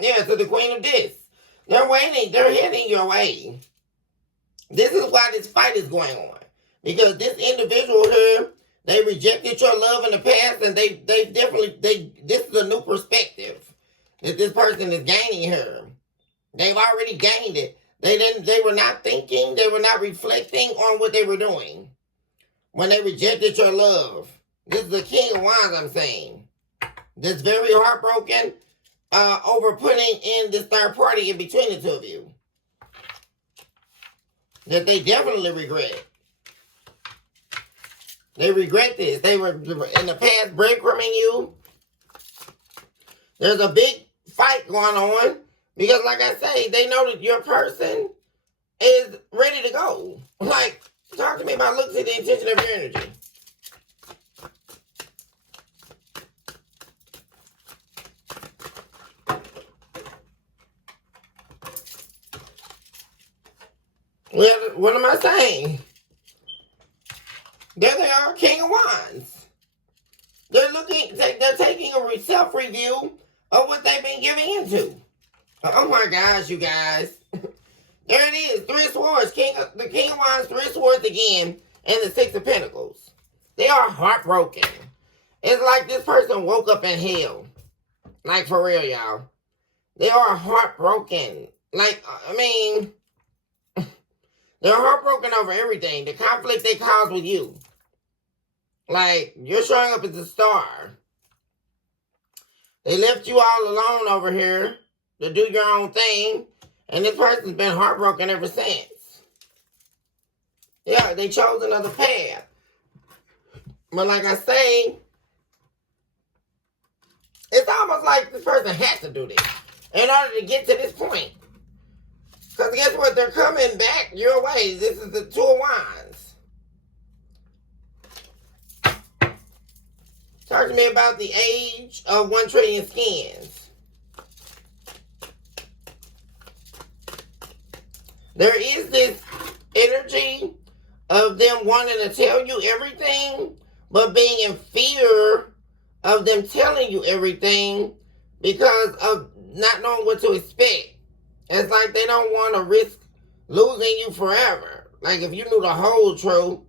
Yeah, to the Queen of Discs. They're waiting. They're heading your way. This is why this fight is going on. Because this individual here, they rejected your love in the past, and they definitely, this is a new perspective that this person is gaining here. They've already gained it. They were not thinking, they were not reflecting on what they were doing when they rejected your love. This is the King of Wands, I'm saying. That's very heartbroken over putting in this third party in between the two of you. That they definitely regret. They regret this. They were in the past breadcrumbing you. There's a big fight going on. Because like I say, they know that your person is ready to go. Like, talk to me about looks at the intention of your energy. Well, what am I saying? There they are, King of Wands. They're taking a self-review of what they've been giving into. Oh my gosh, you guys. There it is. Three of Swords. The King of Wands, Three of Swords again, and the Six of Pentacles. They are heartbroken. It's like this person woke up in hell. Like, for real, y'all. They are heartbroken. Like, I mean, they're heartbroken over everything. The conflict they caused with you. Like, you're showing up as a star. They left you all alone over here to do your own thing. And this person's been heartbroken ever since. Yeah, they chose another path. But like I say, it's almost like this person had to do this in order to get to this point. Because guess what? They're coming back your way. This is the Two of Wands. Talk to me about the age of 1 trillion skins. There is this energy of them wanting to tell you everything, but being in fear of them telling you everything because of not knowing what to expect. It's like they don't want to risk losing you forever. Like if you knew the whole truth,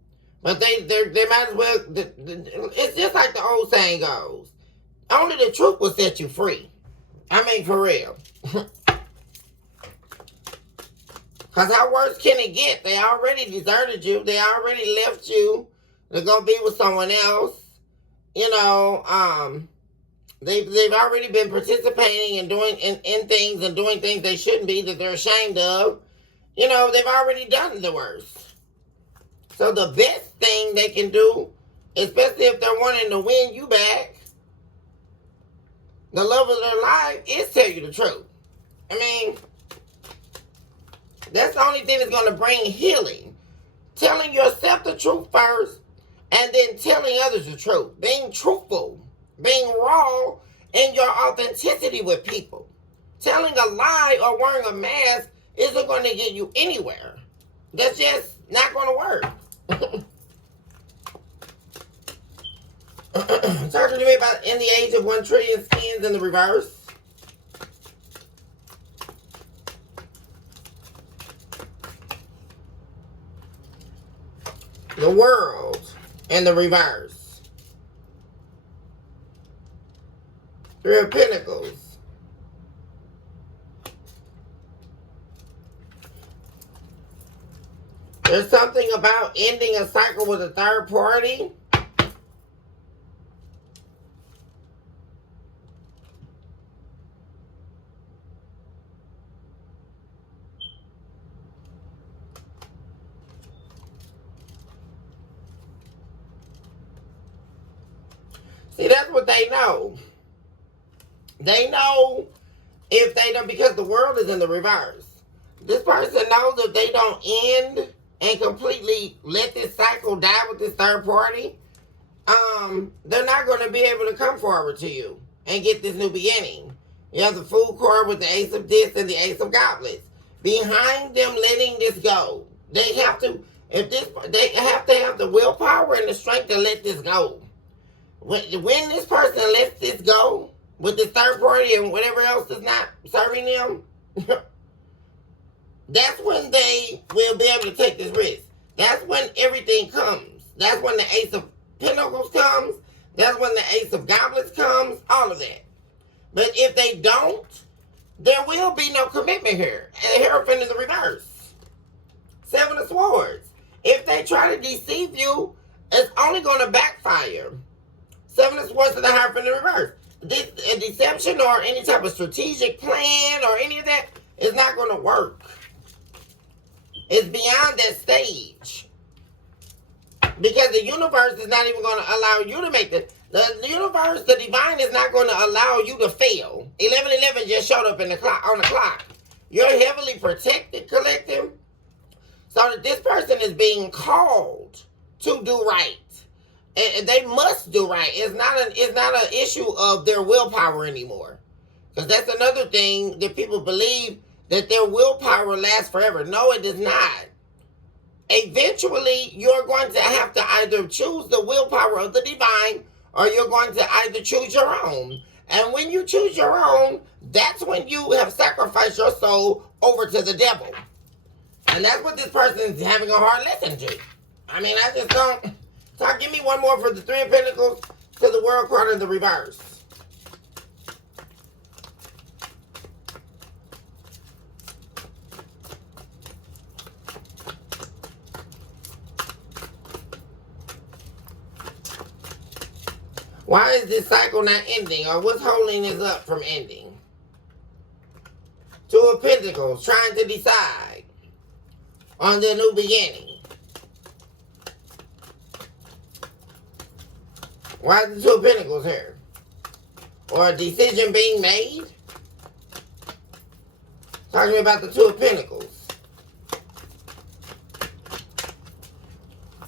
but they might as well. It's just like the old saying goes: only the truth will set you free. I mean, for real. Because how worse can it get? They already deserted you. They already left you to go be with someone else. You know, they've already been participating and doing in things and doing things they shouldn't be that they're ashamed of. You know, they've already done the worst. So the best thing they can do, especially if they're wanting to win you back, the love of their life, is tell you the truth. I mean, that's the only thing that's going to bring healing. Telling yourself the truth first, and then telling others the truth. Being truthful. Being raw in your authenticity with people. Telling a lie or wearing a mask isn't going to get you anywhere. That's just not going to work. Talk to me about in the age of 1 trillion skins in the reverse. The World in the reverse. Three of Pentacles. There's something about ending a cycle with a third party. See, that's what they know. They know if they don't, because the World is in the reverse. This person knows if they don't end and completely let this cycle die with this third party, they're not going to be able to come forward to you and get this new beginning. You have the Fool card with the Ace of Discs and the Ace of Goblets. Behind them letting this go. They have to, they have to have the willpower and the strength to let this go. When this person lets this go with the third party and whatever else is not serving them, that's when they will be able to take this risk. That's when everything comes. That's when the Ace of Pentacles comes. That's when the Ace of Goblets comes. All of that. But if they don't, there will be no commitment here. And the Hierophant is the reverse. Seven of Swords. If they try to deceive you, it's only going to backfire. Seven of Swords to the Hierophant in reverse. A deception or any type of strategic plan or any of that is not going to work. It's beyond that stage. Because the universe is not even going to allow you to make the universe, the divine is not going to allow you to fail. 1111 just showed up on the clock. You're heavily protected, collective. So that this person is being called to do right. And they must do right. It's not an issue of their willpower anymore. Because that's another thing that people believe, that their willpower lasts forever. No, it does not. Eventually, you're going to have to either choose the willpower of the divine, or you're going to either choose your own. And when you choose your own, that's when you have sacrificed your soul over to the devil. And that's what this person is having a hard lesson to. I mean, I just don't. So give me one more for the Three of Pentacles to the World card in the reverse. Why is this cycle not ending? Or what's holding this up from ending? Two of Pentacles, trying to decide on their new beginning. Why is the Two of Pentacles here? Or a decision being made? Talking about the Two of Pentacles.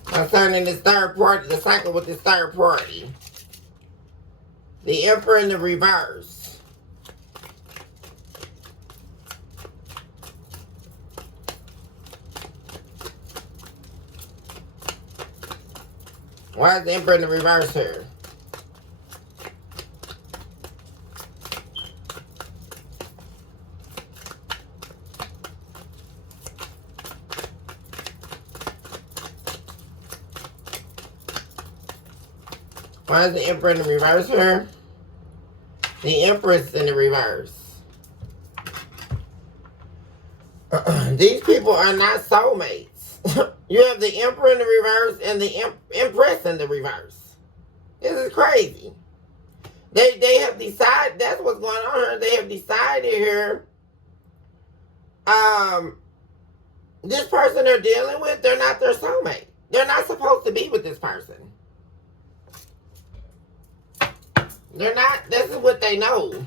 Concerning this third party, the cycle with this third party. The Emperor in the reverse. Why is the Emperor in the reverse here? Why is the Emperor in the reverse here? The Empress in the reverse. These people are not soulmates. You have the Emperor in the reverse and the Empress in the reverse. This is crazy. They have decided, that's what's going on here. They have decided here, this person they're dealing with, they're not their soulmate. They're not supposed to be with this person. They're not, this is what they know.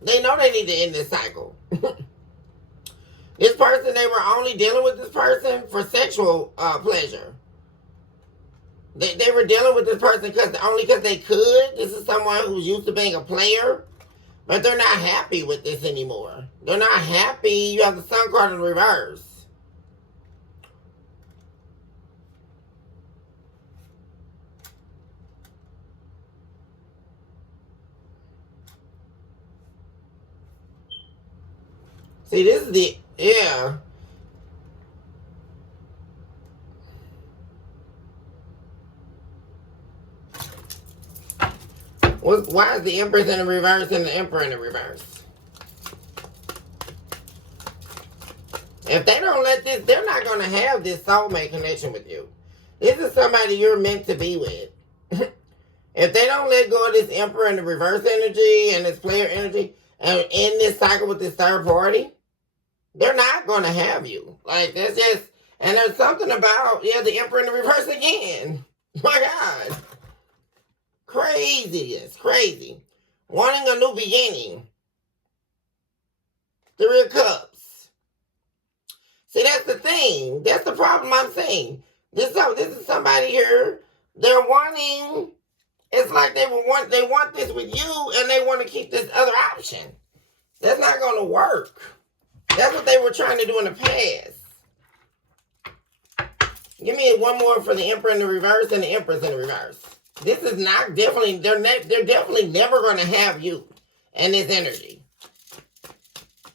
They know they need to end this cycle. This person, they were only dealing with this person for sexual pleasure. They were dealing with this person only because they could. This is someone who's used to being a player. But they're not happy with this anymore. They're not happy. You have the Sun card in reverse. See, this is the, yeah. Why is the Empress in the reverse and the Emperor in the reverse? If they don't let this, they're not going to have this soulmate connection with you. This is somebody you're meant to be with. If they don't let go of this Emperor in the reverse energy and this player energy and end this cycle with this third party, they're not going to have you. Like, that's just, and there's something about, yeah, the Emperor in the reverse again. My God. Crazy, it's crazy. Wanting a new beginning. Three of Cups. See, that's the thing. That's the problem I'm saying. This is somebody here, they're wanting, it's like they want this with you and they want to keep this other option. That's not going to work. That's what they were trying to do in the past. Give me one more for the Emperor in the reverse and the Empress in the reverse. This is not definitely, they're definitely never going to have you and this energy.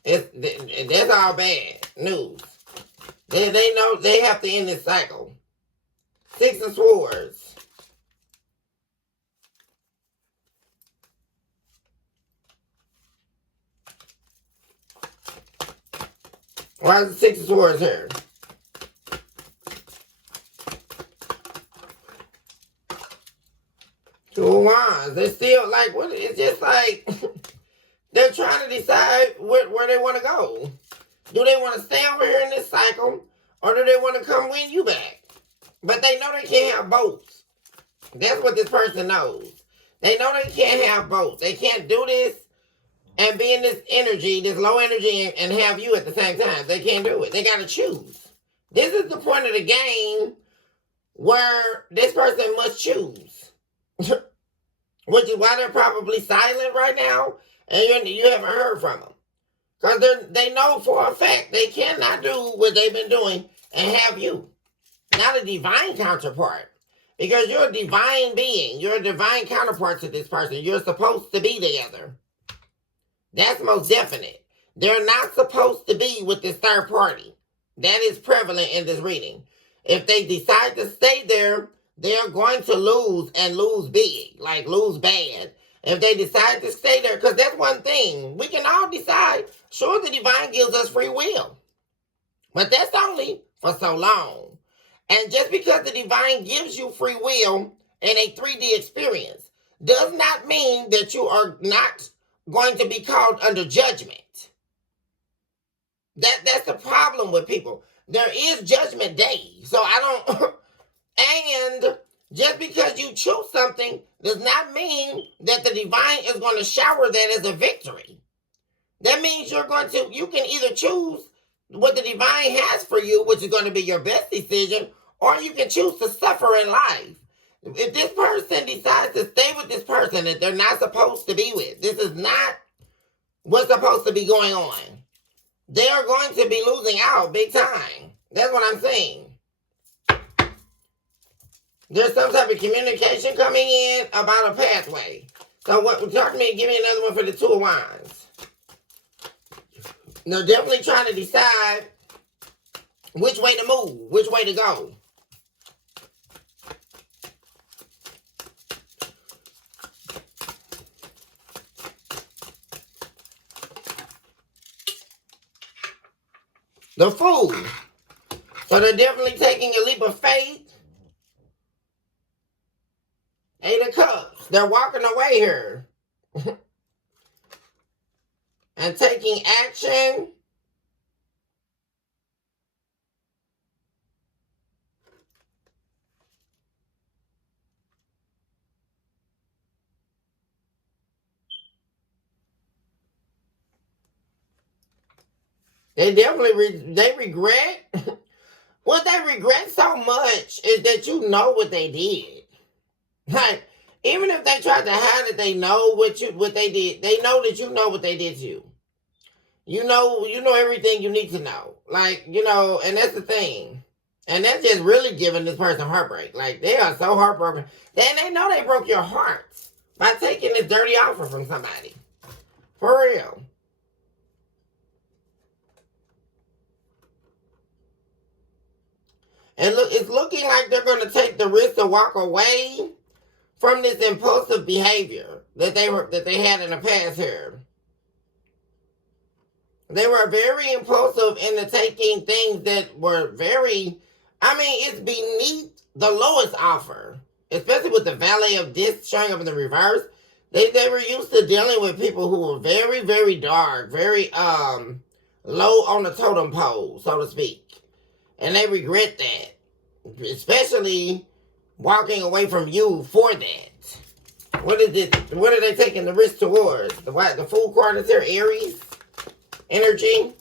That's all bad news. They know they have to end this cycle. Six of Swords. Why is the Six of Swords here? Two of Wands. They're still like, what? It's just like they're trying to decide where they want to go. Do they want to stay over here in this cycle, or do they want to come win you back? But they know they can't have both. That's what this person knows. They know they can't have both. They can't do this and be in this energy, this low energy, and have you at the same time. They can't do it. They got to choose. This is the point of the game where this person must choose. Which is why they're probably silent right now, and you haven't heard from them. Because they know for a fact they cannot do what they've been doing and have you. Not a divine counterpart. Because you're a divine being. You're a divine counterpart to this person. You're supposed to be together. That's most definite. They're not supposed to be with this third party. That is prevalent in this reading. If they decide to stay there, they're going to lose and lose big. Like lose bad. If they decide to stay there, because that's one thing. We can all decide. Sure, the divine gives us free will. But that's only for so long. And just because the divine gives you free will in a 3D experience does not mean that you are not going to be called under judgment. That's the problem with people. There is judgment day. So I don't... And just because you choose something does not mean that the divine is going to shower that as a victory. That means you can either choose what the divine has for you, which is going to be your best decision, or you can choose to suffer in life. If this person decides to stay with this person that they're not supposed to be with, this is not what's supposed to be going on. They are going to be losing out big time. That's what I'm saying. There's some type of communication coming in about a pathway. So what? Talk to me. Give me another one for the Two of Wands. They're definitely trying to decide which way to move, which way to go. The Fool. So they're definitely taking a leap of faith. Eight of Cups. They're walking away here. And taking action. They definitely they regret. What they regret so much is that you know what they did. Like, even if they tried to hide it, they know what they did. They know that you know what they did to you. You know everything you need to know. Like, and that's the thing. And that's just really giving this person heartbreak. Like, they are so heartbroken. Then they know they broke your heart by taking this dirty offer from somebody. For real. And look, it's looking like they're going to take the risk to walk away from this impulsive behavior that they had in the past here. They were very impulsive into taking things that were very, it's beneath the lowest offer. Especially with the Valet of Discs showing up in the reverse. They were used to dealing with people who were very, very dark, very low on the totem pole, so to speak. And they regret that. Especially walking away from you for that. What is it? What are they taking the risk towards? The Fool card is here, Aries energy.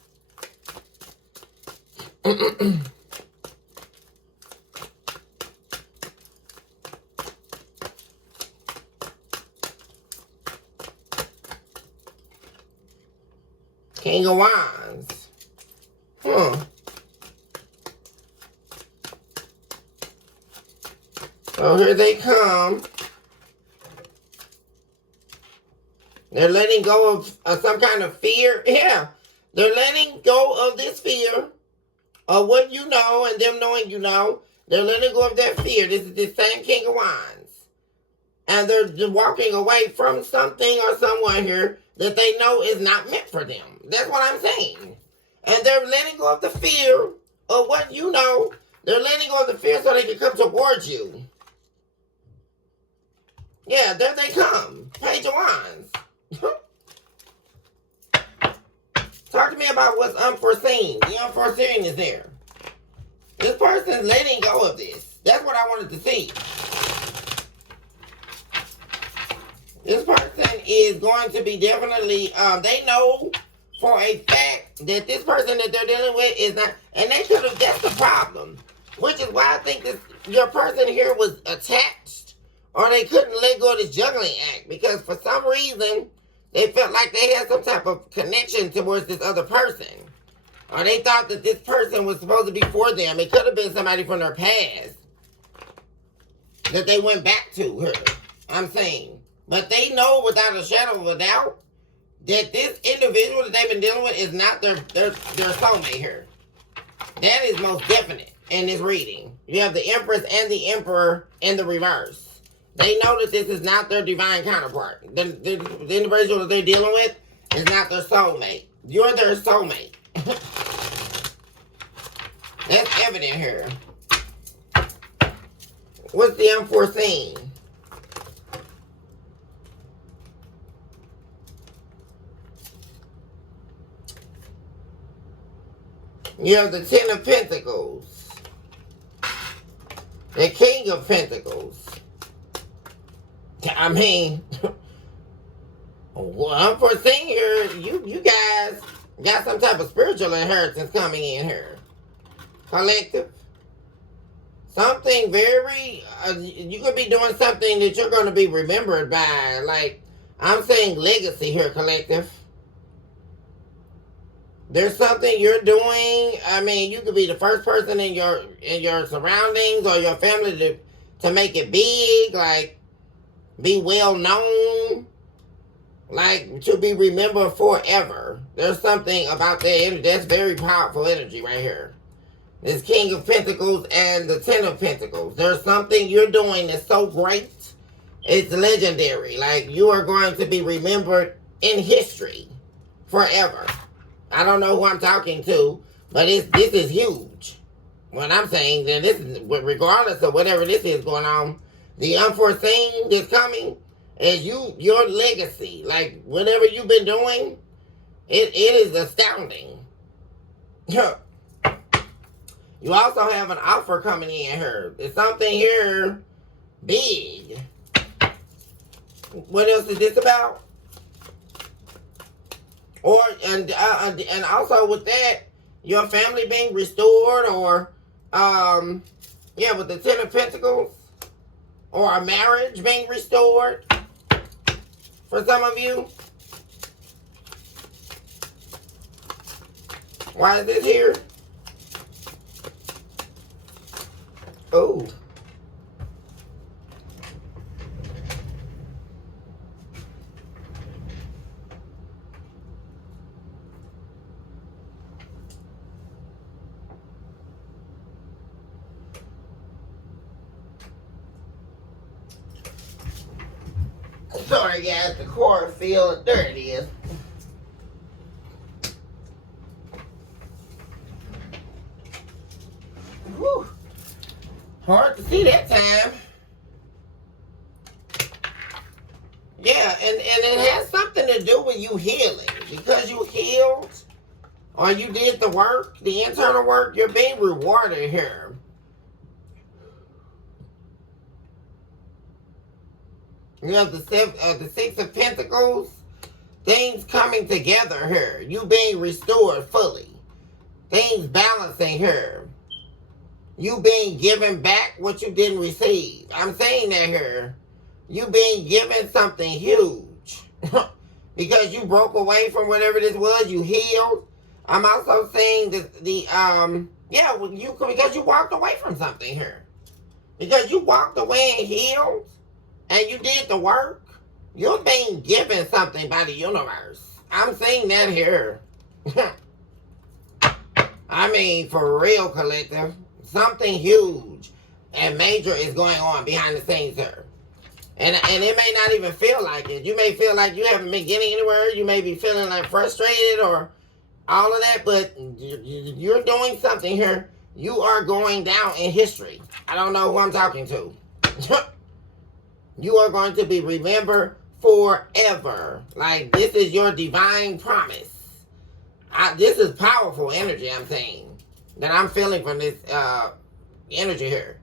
King of Wands. So here they come. They're letting go of some kind of fear. Yeah. They're letting go of this fear of what you know and them knowing you know. They're letting go of that fear. This is the same King of Wands. And they're just walking away from something or someone here that they know is not meant for them. That's what I'm saying. And they're letting go of the fear of what you know. They're letting go of the fear so they can come towards you. Yeah, there they come. Page of Wands. Talk to me about what's unforeseen. The unforeseen is there. This person's letting go of this. That's what I wanted to see. This person is going to be definitely, they know for a fact that this person that they're dealing with is not, and they could have, that's the problem. Which is why I think this, your person here was attached, or they couldn't let go of this juggling act, because for some reason, they felt like they had some type of connection towards this other person. Or they thought that this person was supposed to be for them. It could have been somebody from their past that they went back to her. I'm saying. But they know without a shadow of a doubt that this individual that they've been dealing with is not their soulmate here. That is most definite in this reading. You have the Empress and the Emperor in the reverse. They know that this is not their divine counterpart. The individual that they're dealing with is not their soulmate. You're their soulmate. That's evident here. What's the unforeseen? You have the Ten of Pentacles. The King of Pentacles. I mean, well, unforeseen here, you guys got some type of spiritual inheritance coming in here. Collective. Something very, you could be doing something that you're going to be remembered by. Like, I'm saying legacy here, collective. There's something you're doing. I mean, you could be the first person in your surroundings or your family to make it big, like be well known, like to be remembered forever. There's something about that energy. That's very powerful energy right here. This King of Pentacles and the Ten of Pentacles. There's something you're doing that's so great. It's legendary. Like you are going to be remembered in history forever. I don't know who I'm talking to, but this is huge. What I'm saying, that this is, regardless of whatever this is going on, the unforeseen that's coming is your legacy. Like, whatever you've been doing, it is astounding. You also have an offer coming in here. There's something here big. What else is this about? Or and also with that, your family being restored, or with the Ten of Pentacles, or a marriage being restored for some of you. Why is this here? Oh. Sorry guys, the cornfield, there it is. Whew. Hard to see that time. Yeah, and it has something to do with you healing. Because you healed, or you did the work, the internal work, you're being rewarded here. You have the Six of Pentacles. Things coming together here. You being restored fully. Things balancing here. You being given back what you didn't receive. I'm saying that here. You being given something huge. because you broke away from whatever this was, you healed. I'm also saying that yeah, because you walked away from something here. Because you walked away and healed and you did the work, you're being given something by the universe. I'm saying that here. I mean, for real, collective. Something huge and major is going on behind the scenes here. And it may not even feel like it. You may feel like you haven't been getting anywhere. You may be feeling like frustrated or all of that, but you're doing something here. You are going down in history. I don't know who I'm talking to. You are going to be remembered forever. Like, this is your divine promise. This is powerful energy, I'm saying, that I'm feeling from this energy here.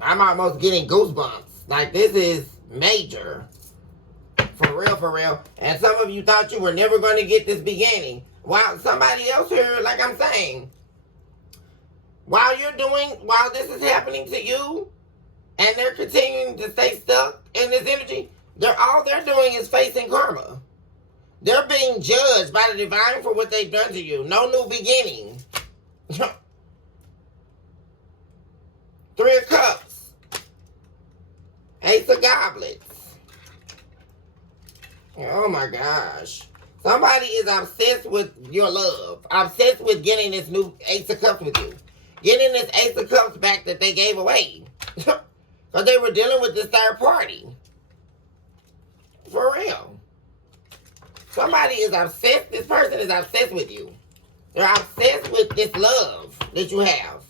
I'm almost getting goosebumps. Like, this is major. For real, for real. And some of you thought you were never going to get this beginning. While somebody else here, like I'm saying, while this is happening to you, and they're continuing to stay stuck in this energy, all they're doing is facing karma. They're being judged by the divine for what they've done to you. No new beginning. 3 of Cups. Ace of Goblets. Oh my gosh. Somebody is obsessed with your love. Obsessed with getting this new Ace of Cups with you. Getting this Ace of Cups back that they gave away. Because they were dealing with this third party. For real. Somebody is obsessed. This person is obsessed with you. They're obsessed with this love that you have.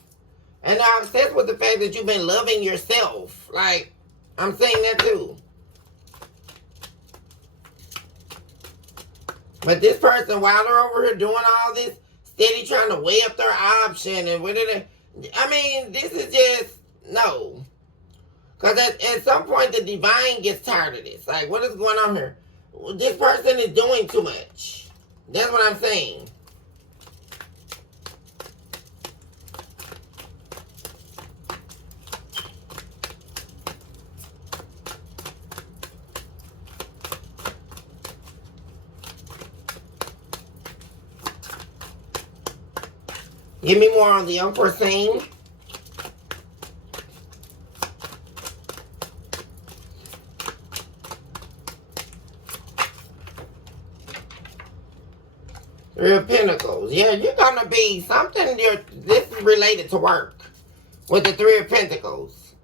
And they're obsessed with the fact that you've been loving yourself. Like, I'm saying that too. But this person, while they're over here doing all this, steady trying to weigh up their option and whatever. I mean, this is just, no. Because at some point, the divine gets tired of this. Like, what is going on here? This person is doing too much. That's what I'm saying. Give me more on the unforeseen. Three of Pentacles. Yeah, you're going to be something. This is related to work. With the Three of Pentacles.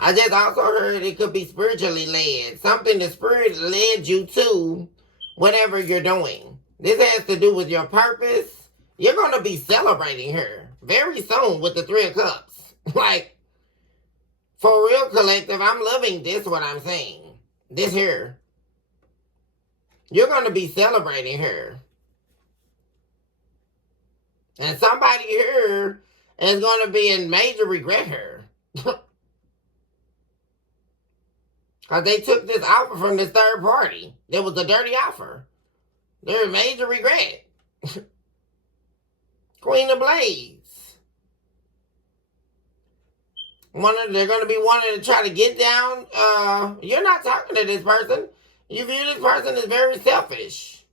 I just also heard it could be spiritually led. Something the spirit led you to whatever you're doing. This has to do with your purpose. You're going to be celebrating here very soon with the Three of Cups. Like, for real, collective, I'm loving this, what I'm saying. This here. You're going to be celebrating here. And somebody here is going to be in major regret here. Because they took this offer from this third party. It was a dirty offer. They're in major regret. Queen of Blades. They're going to be wanting to try to get down. You're not talking to this person. You view this person as very selfish.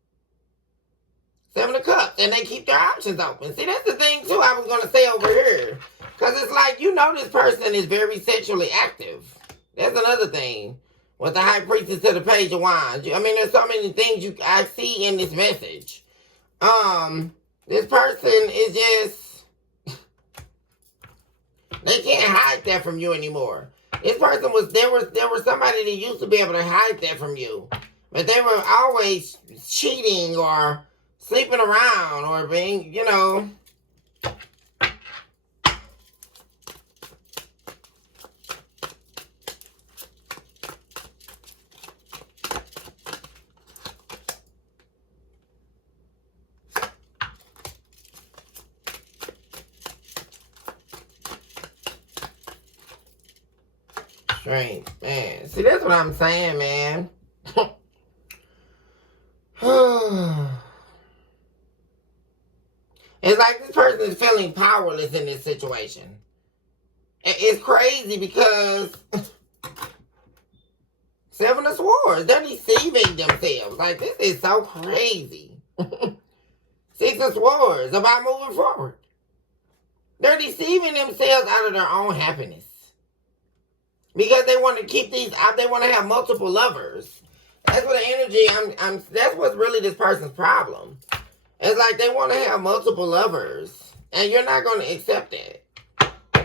7 of Cups. And they keep their options open. See, that's the thing, too, I was going to say over here. Because it's like, you know, this person is very sexually active. That's another thing. With the High Priestess to the Page of Wands. I mean, there's so many things I see in this message. This person is just... They can't hide that from you anymore. This person was... There was somebody that used to be able to hide that from you. But they were always cheating or sleeping around or being, you know... Strength, man. See, that's what I'm saying, man. It's like this person is feeling powerless in this situation. It's crazy because Seven of Swords. They're deceiving themselves. Like, this is so crazy. Six of Swords, about moving forward. They're deceiving themselves out of their own happiness. Because they want to keep these out. They want to have multiple lovers. That's what the energy, that's what's really this person's problem. It's like they want to have multiple lovers. And you're not going to accept that.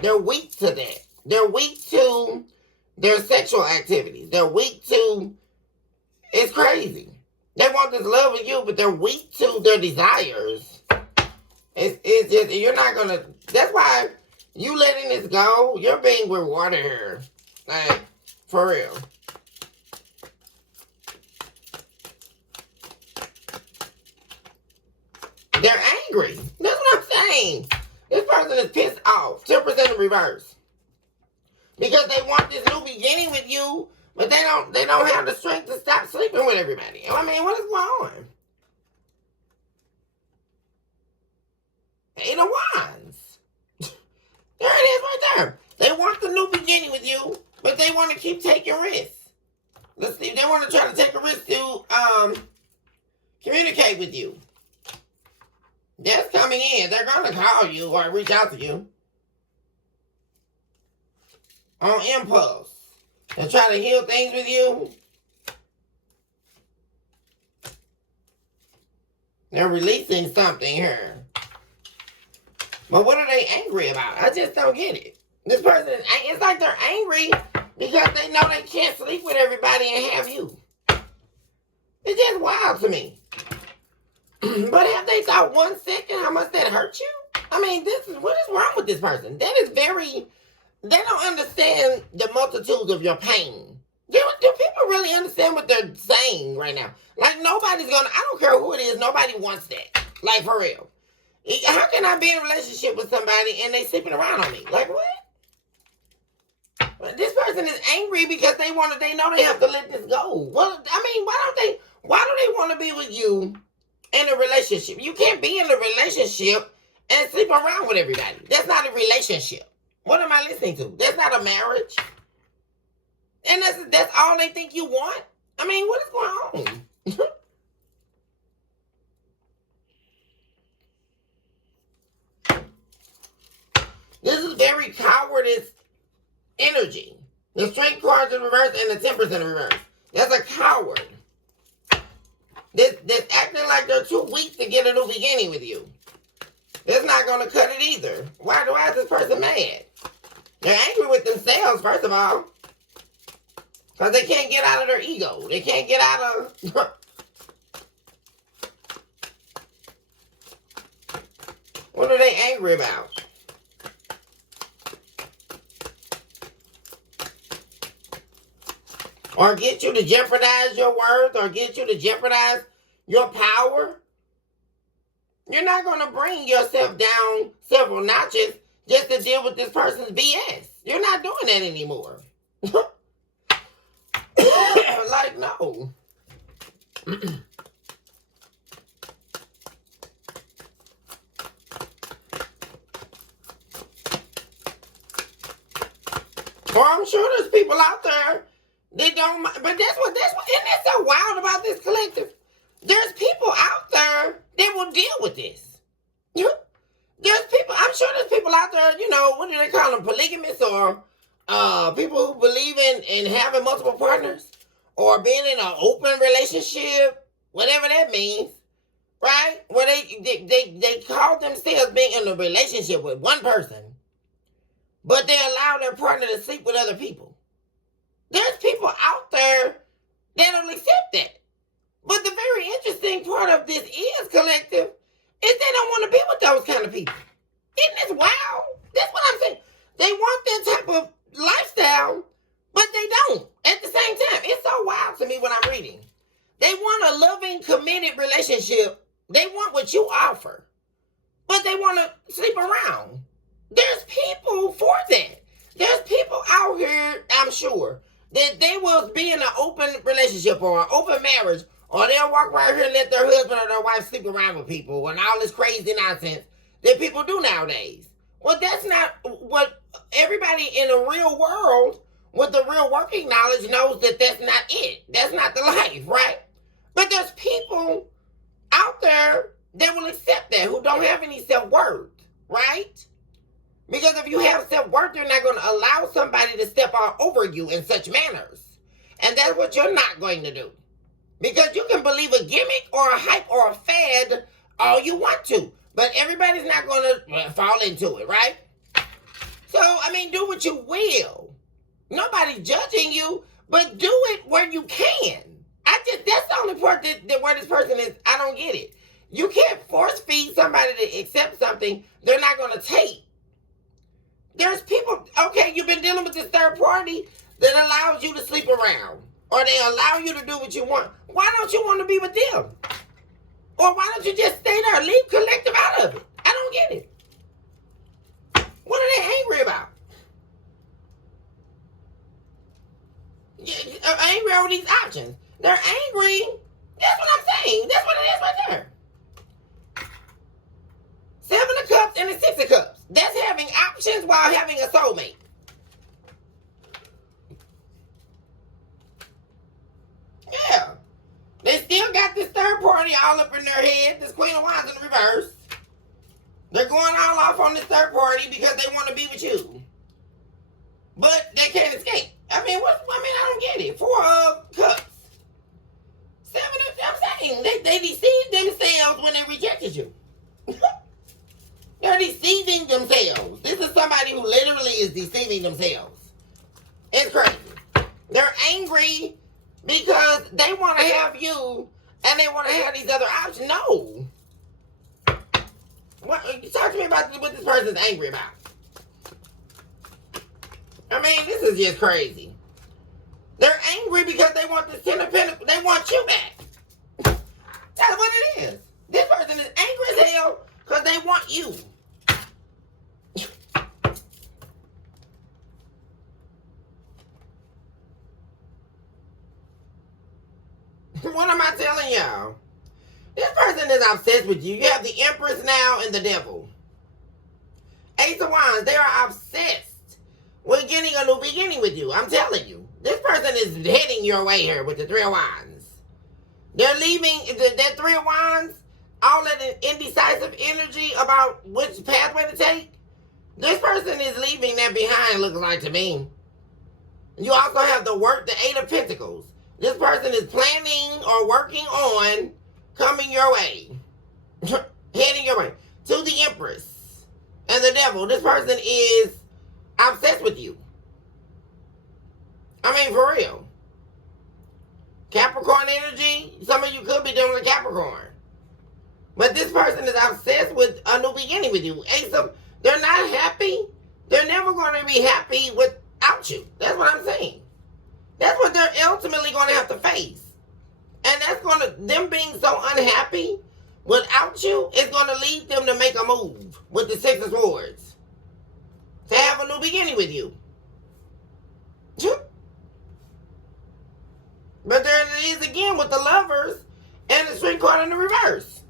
They're weak to that. They're weak to their sexual activities. They're weak to, it's crazy. They want this love of you, but they're weak to their desires. It's just, you're not going to, that's why you letting this go, you're being rewarded here. Like, for real. They're angry. That's what I'm saying. This person is pissed off. 10% in reverse. Because they want this new beginning with you, but they don't have the strength to stop sleeping with everybody. I mean, what is going on? Eight of Wands. There it is right there. They want the new beginning with you, but they want to keep taking risks. Let's see. They want to try to take a risk to communicate with you. That's coming in. They're going to call you or reach out to you on impulse and try to heal things with you. They're releasing something here. But what are they angry about? I just don't get it. This person, it's like they're angry because they know they can't sleep with everybody and have you. It's just wild to me. But have they thought 1 second how much that hurt you? I mean, what is wrong with this person? That is very, they don't understand the multitudes of your pain. Do people really understand what they're saying right now? Like, nobody's gonna, I don't care who it is, nobody wants that. Like, for real. How can I be in a relationship with somebody and they sleeping around on me? Like, what? This person is angry because they know they have to let this go. Well, I mean, why do they want to be with you in a relationship? You can't be in a relationship and sleep around with everybody. That's not a relationship. What am I listening to? That's not a marriage. And that's all they think you want? I mean, what is going on? This is very cowardice energy. The strength cards in reverse and the 10% in reverse. That's a coward. That's acting like they're too weak to get a new beginning with you. That's not going to cut it either. Why is this person mad? They're angry with themselves, first of all. Because they can't get out of their ego. They can't get out of... What are they angry about? Or get you to jeopardize your worth, or get you to jeopardize your power. You're not going to bring yourself down several notches just to deal with this person's BS. You're not doing that anymore. Like, no. Or I'm sure there's people out there they don't, but that's what, isn't that so wild about this collective? There's people out there that will deal with this. There's people, I'm sure there's people out there, what do they call them, polygamists, or people who believe in having multiple partners, or being in an open relationship, whatever that means, right? Where they call themselves being in a relationship with one person, but they allow their partner to sleep with other people. There's people out there that'll accept that. But the very interesting part of this is, collective, is they don't want to be with those kind of people. Isn't this wild? That's what I'm saying. They want that type of lifestyle, but they don't at the same time. It's so wild to me when I'm reading. They want a loving, committed relationship. They want what you offer, but they want to sleep around. There's people for that. There's people out here, I'm sure, that they will be in an open relationship or an open marriage, or they'll walk around here and let their husband or their wife sleep around with people and all this crazy nonsense that people do nowadays. Well, that's not what everybody in the real world with the real working knowledge knows that that's not it. That's not the life, right? But there's people out there that will accept that, who don't have any self-worth, right? Because if you have self-worth, you're not going to allow somebody to step all over you in such manners. And that's what you're not going to do. Because you can believe a gimmick or a hype or a fad all you want to. But everybody's not going to fall into it, right? So, I mean, do what you will. Nobody's judging you, but do it where you can. That's the only part that where this person is, I don't get it. You can't force feed somebody to accept something they're not going to take. There's people, okay, you've been dealing with this third party that allows you to sleep around. Or they allow you to do what you want. Why don't you want to be with them? Or why don't you just stay there? Leave collective out of it. I don't get it. What are they angry about? Angry over these options. They're angry. That's what I'm saying. That's what it is right there. 7 of Cups and the 6 of Cups. That's having options while having a soulmate. Yeah. They still got this third party all up in their head. This Queen of Wands in reverse. They're going all off on this third party because they want to be with you. But they can't escape. I mean, I don't get it. 4 of Cups. 7 of, I'm saying, they deceived themselves when they rejected you. They're deceiving themselves. This is somebody who literally is deceiving themselves. It's crazy. They're angry because they want to have you and they want to have these other options. No. Talk to me about what this person's angry about. I mean, this is just crazy. They're angry because they want this 10 of Pentacles. They want you back. That's what it is. This person is angry as hell because they want you. What am I telling y'all? This person is obsessed with you. You have the Empress now and the Devil. Ace of Wands, they are obsessed with getting a new beginning with you. I'm telling you. This person is heading your way here with the 3 of Wands. They're leaving that 3 of Wands, all that indecisive energy about which pathway to take. This person is leaving that behind, looks like to me. You also have the work, the 8 of Pentacles. This person is planning or working on coming your way. Heading your way. To the Empress and the Devil. This person is obsessed with you. I mean, for real. Capricorn energy. Some of you could be dealing with Capricorn. But this person is obsessed with a new beginning with you. They're not happy. They're never going to be happy without you. That's what I'm saying. That's what they're ultimately going to have to face. And that's going to, them being so unhappy without you, is going to lead them to make a move with the 6 of Swords. To have a new beginning with you. But there it is again with the Lovers and the String card in the reverse.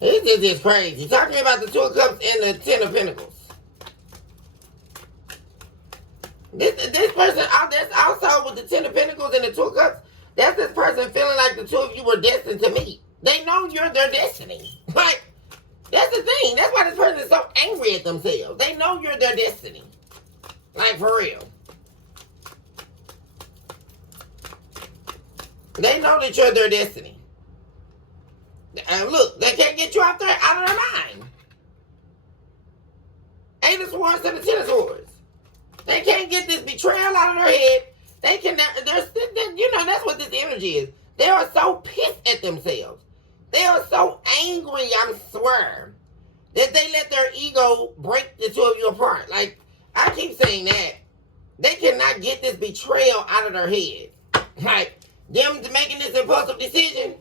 This is crazy. Talking about the 2 of Cups and the 10 of Pentacles. This person, that's also with the 10 of Pentacles and the 2 of Cups, that's this person feeling like the 2 of you were destined to meet. They know you're their destiny. Like, that's the thing. That's why this person is so angry at themselves. They know you're their destiny. Like, for real. They know that you're their destiny. And look, they can't get you out of their mind. 8 of Swords to the 10 of Swords. They can't get this betrayal out of their head. They can, you know, that's what this energy is. They are so pissed at themselves. They are so angry, I swear, that they let their ego break the 2 of you apart. Like, I keep saying that. They cannot get this betrayal out of their head. Like, them making this impulsive decision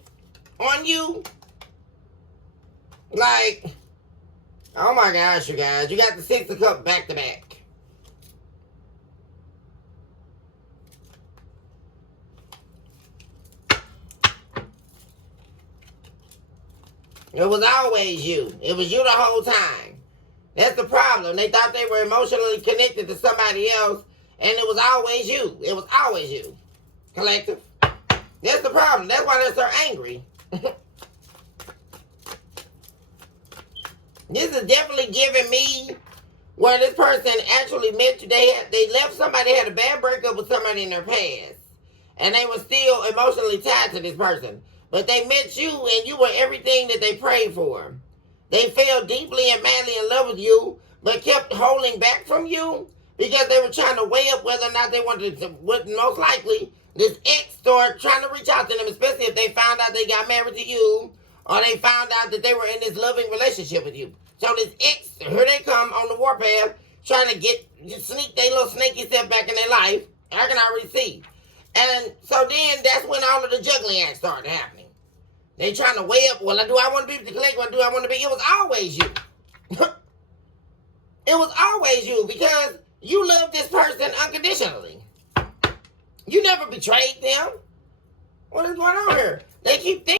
on you. Like, oh my gosh, you guys. You got the 6 of Cups back to back. It was always you. It was you the whole time. That's the problem. They thought they were emotionally connected to somebody else, and it was always you. It was always you. Collective. That's the problem. That's why they're so angry. This is definitely giving me where this person actually met you. They left somebody, had a bad breakup with somebody in their past, and they were still emotionally tied to this person. But they met you, and you were everything that they prayed for. They fell deeply and madly in love with you, but kept holding back from you because they were trying to weigh up whether or not they wanted to. Most likely, this ex started trying to reach out to them, especially if they found out they got married to you, or they found out that they were in this loving relationship with you. So this ex, here they come on the warpath, trying to sneak their little snaky self back in their life. I can already see. And so then that's when all of the juggling acts started happening. They trying to weigh up, well, do I want to be with the collective, or do I want to be? It was always you. It was always you, because you loved this person unconditionally. You never betrayed them. What is going on here? They keep thinking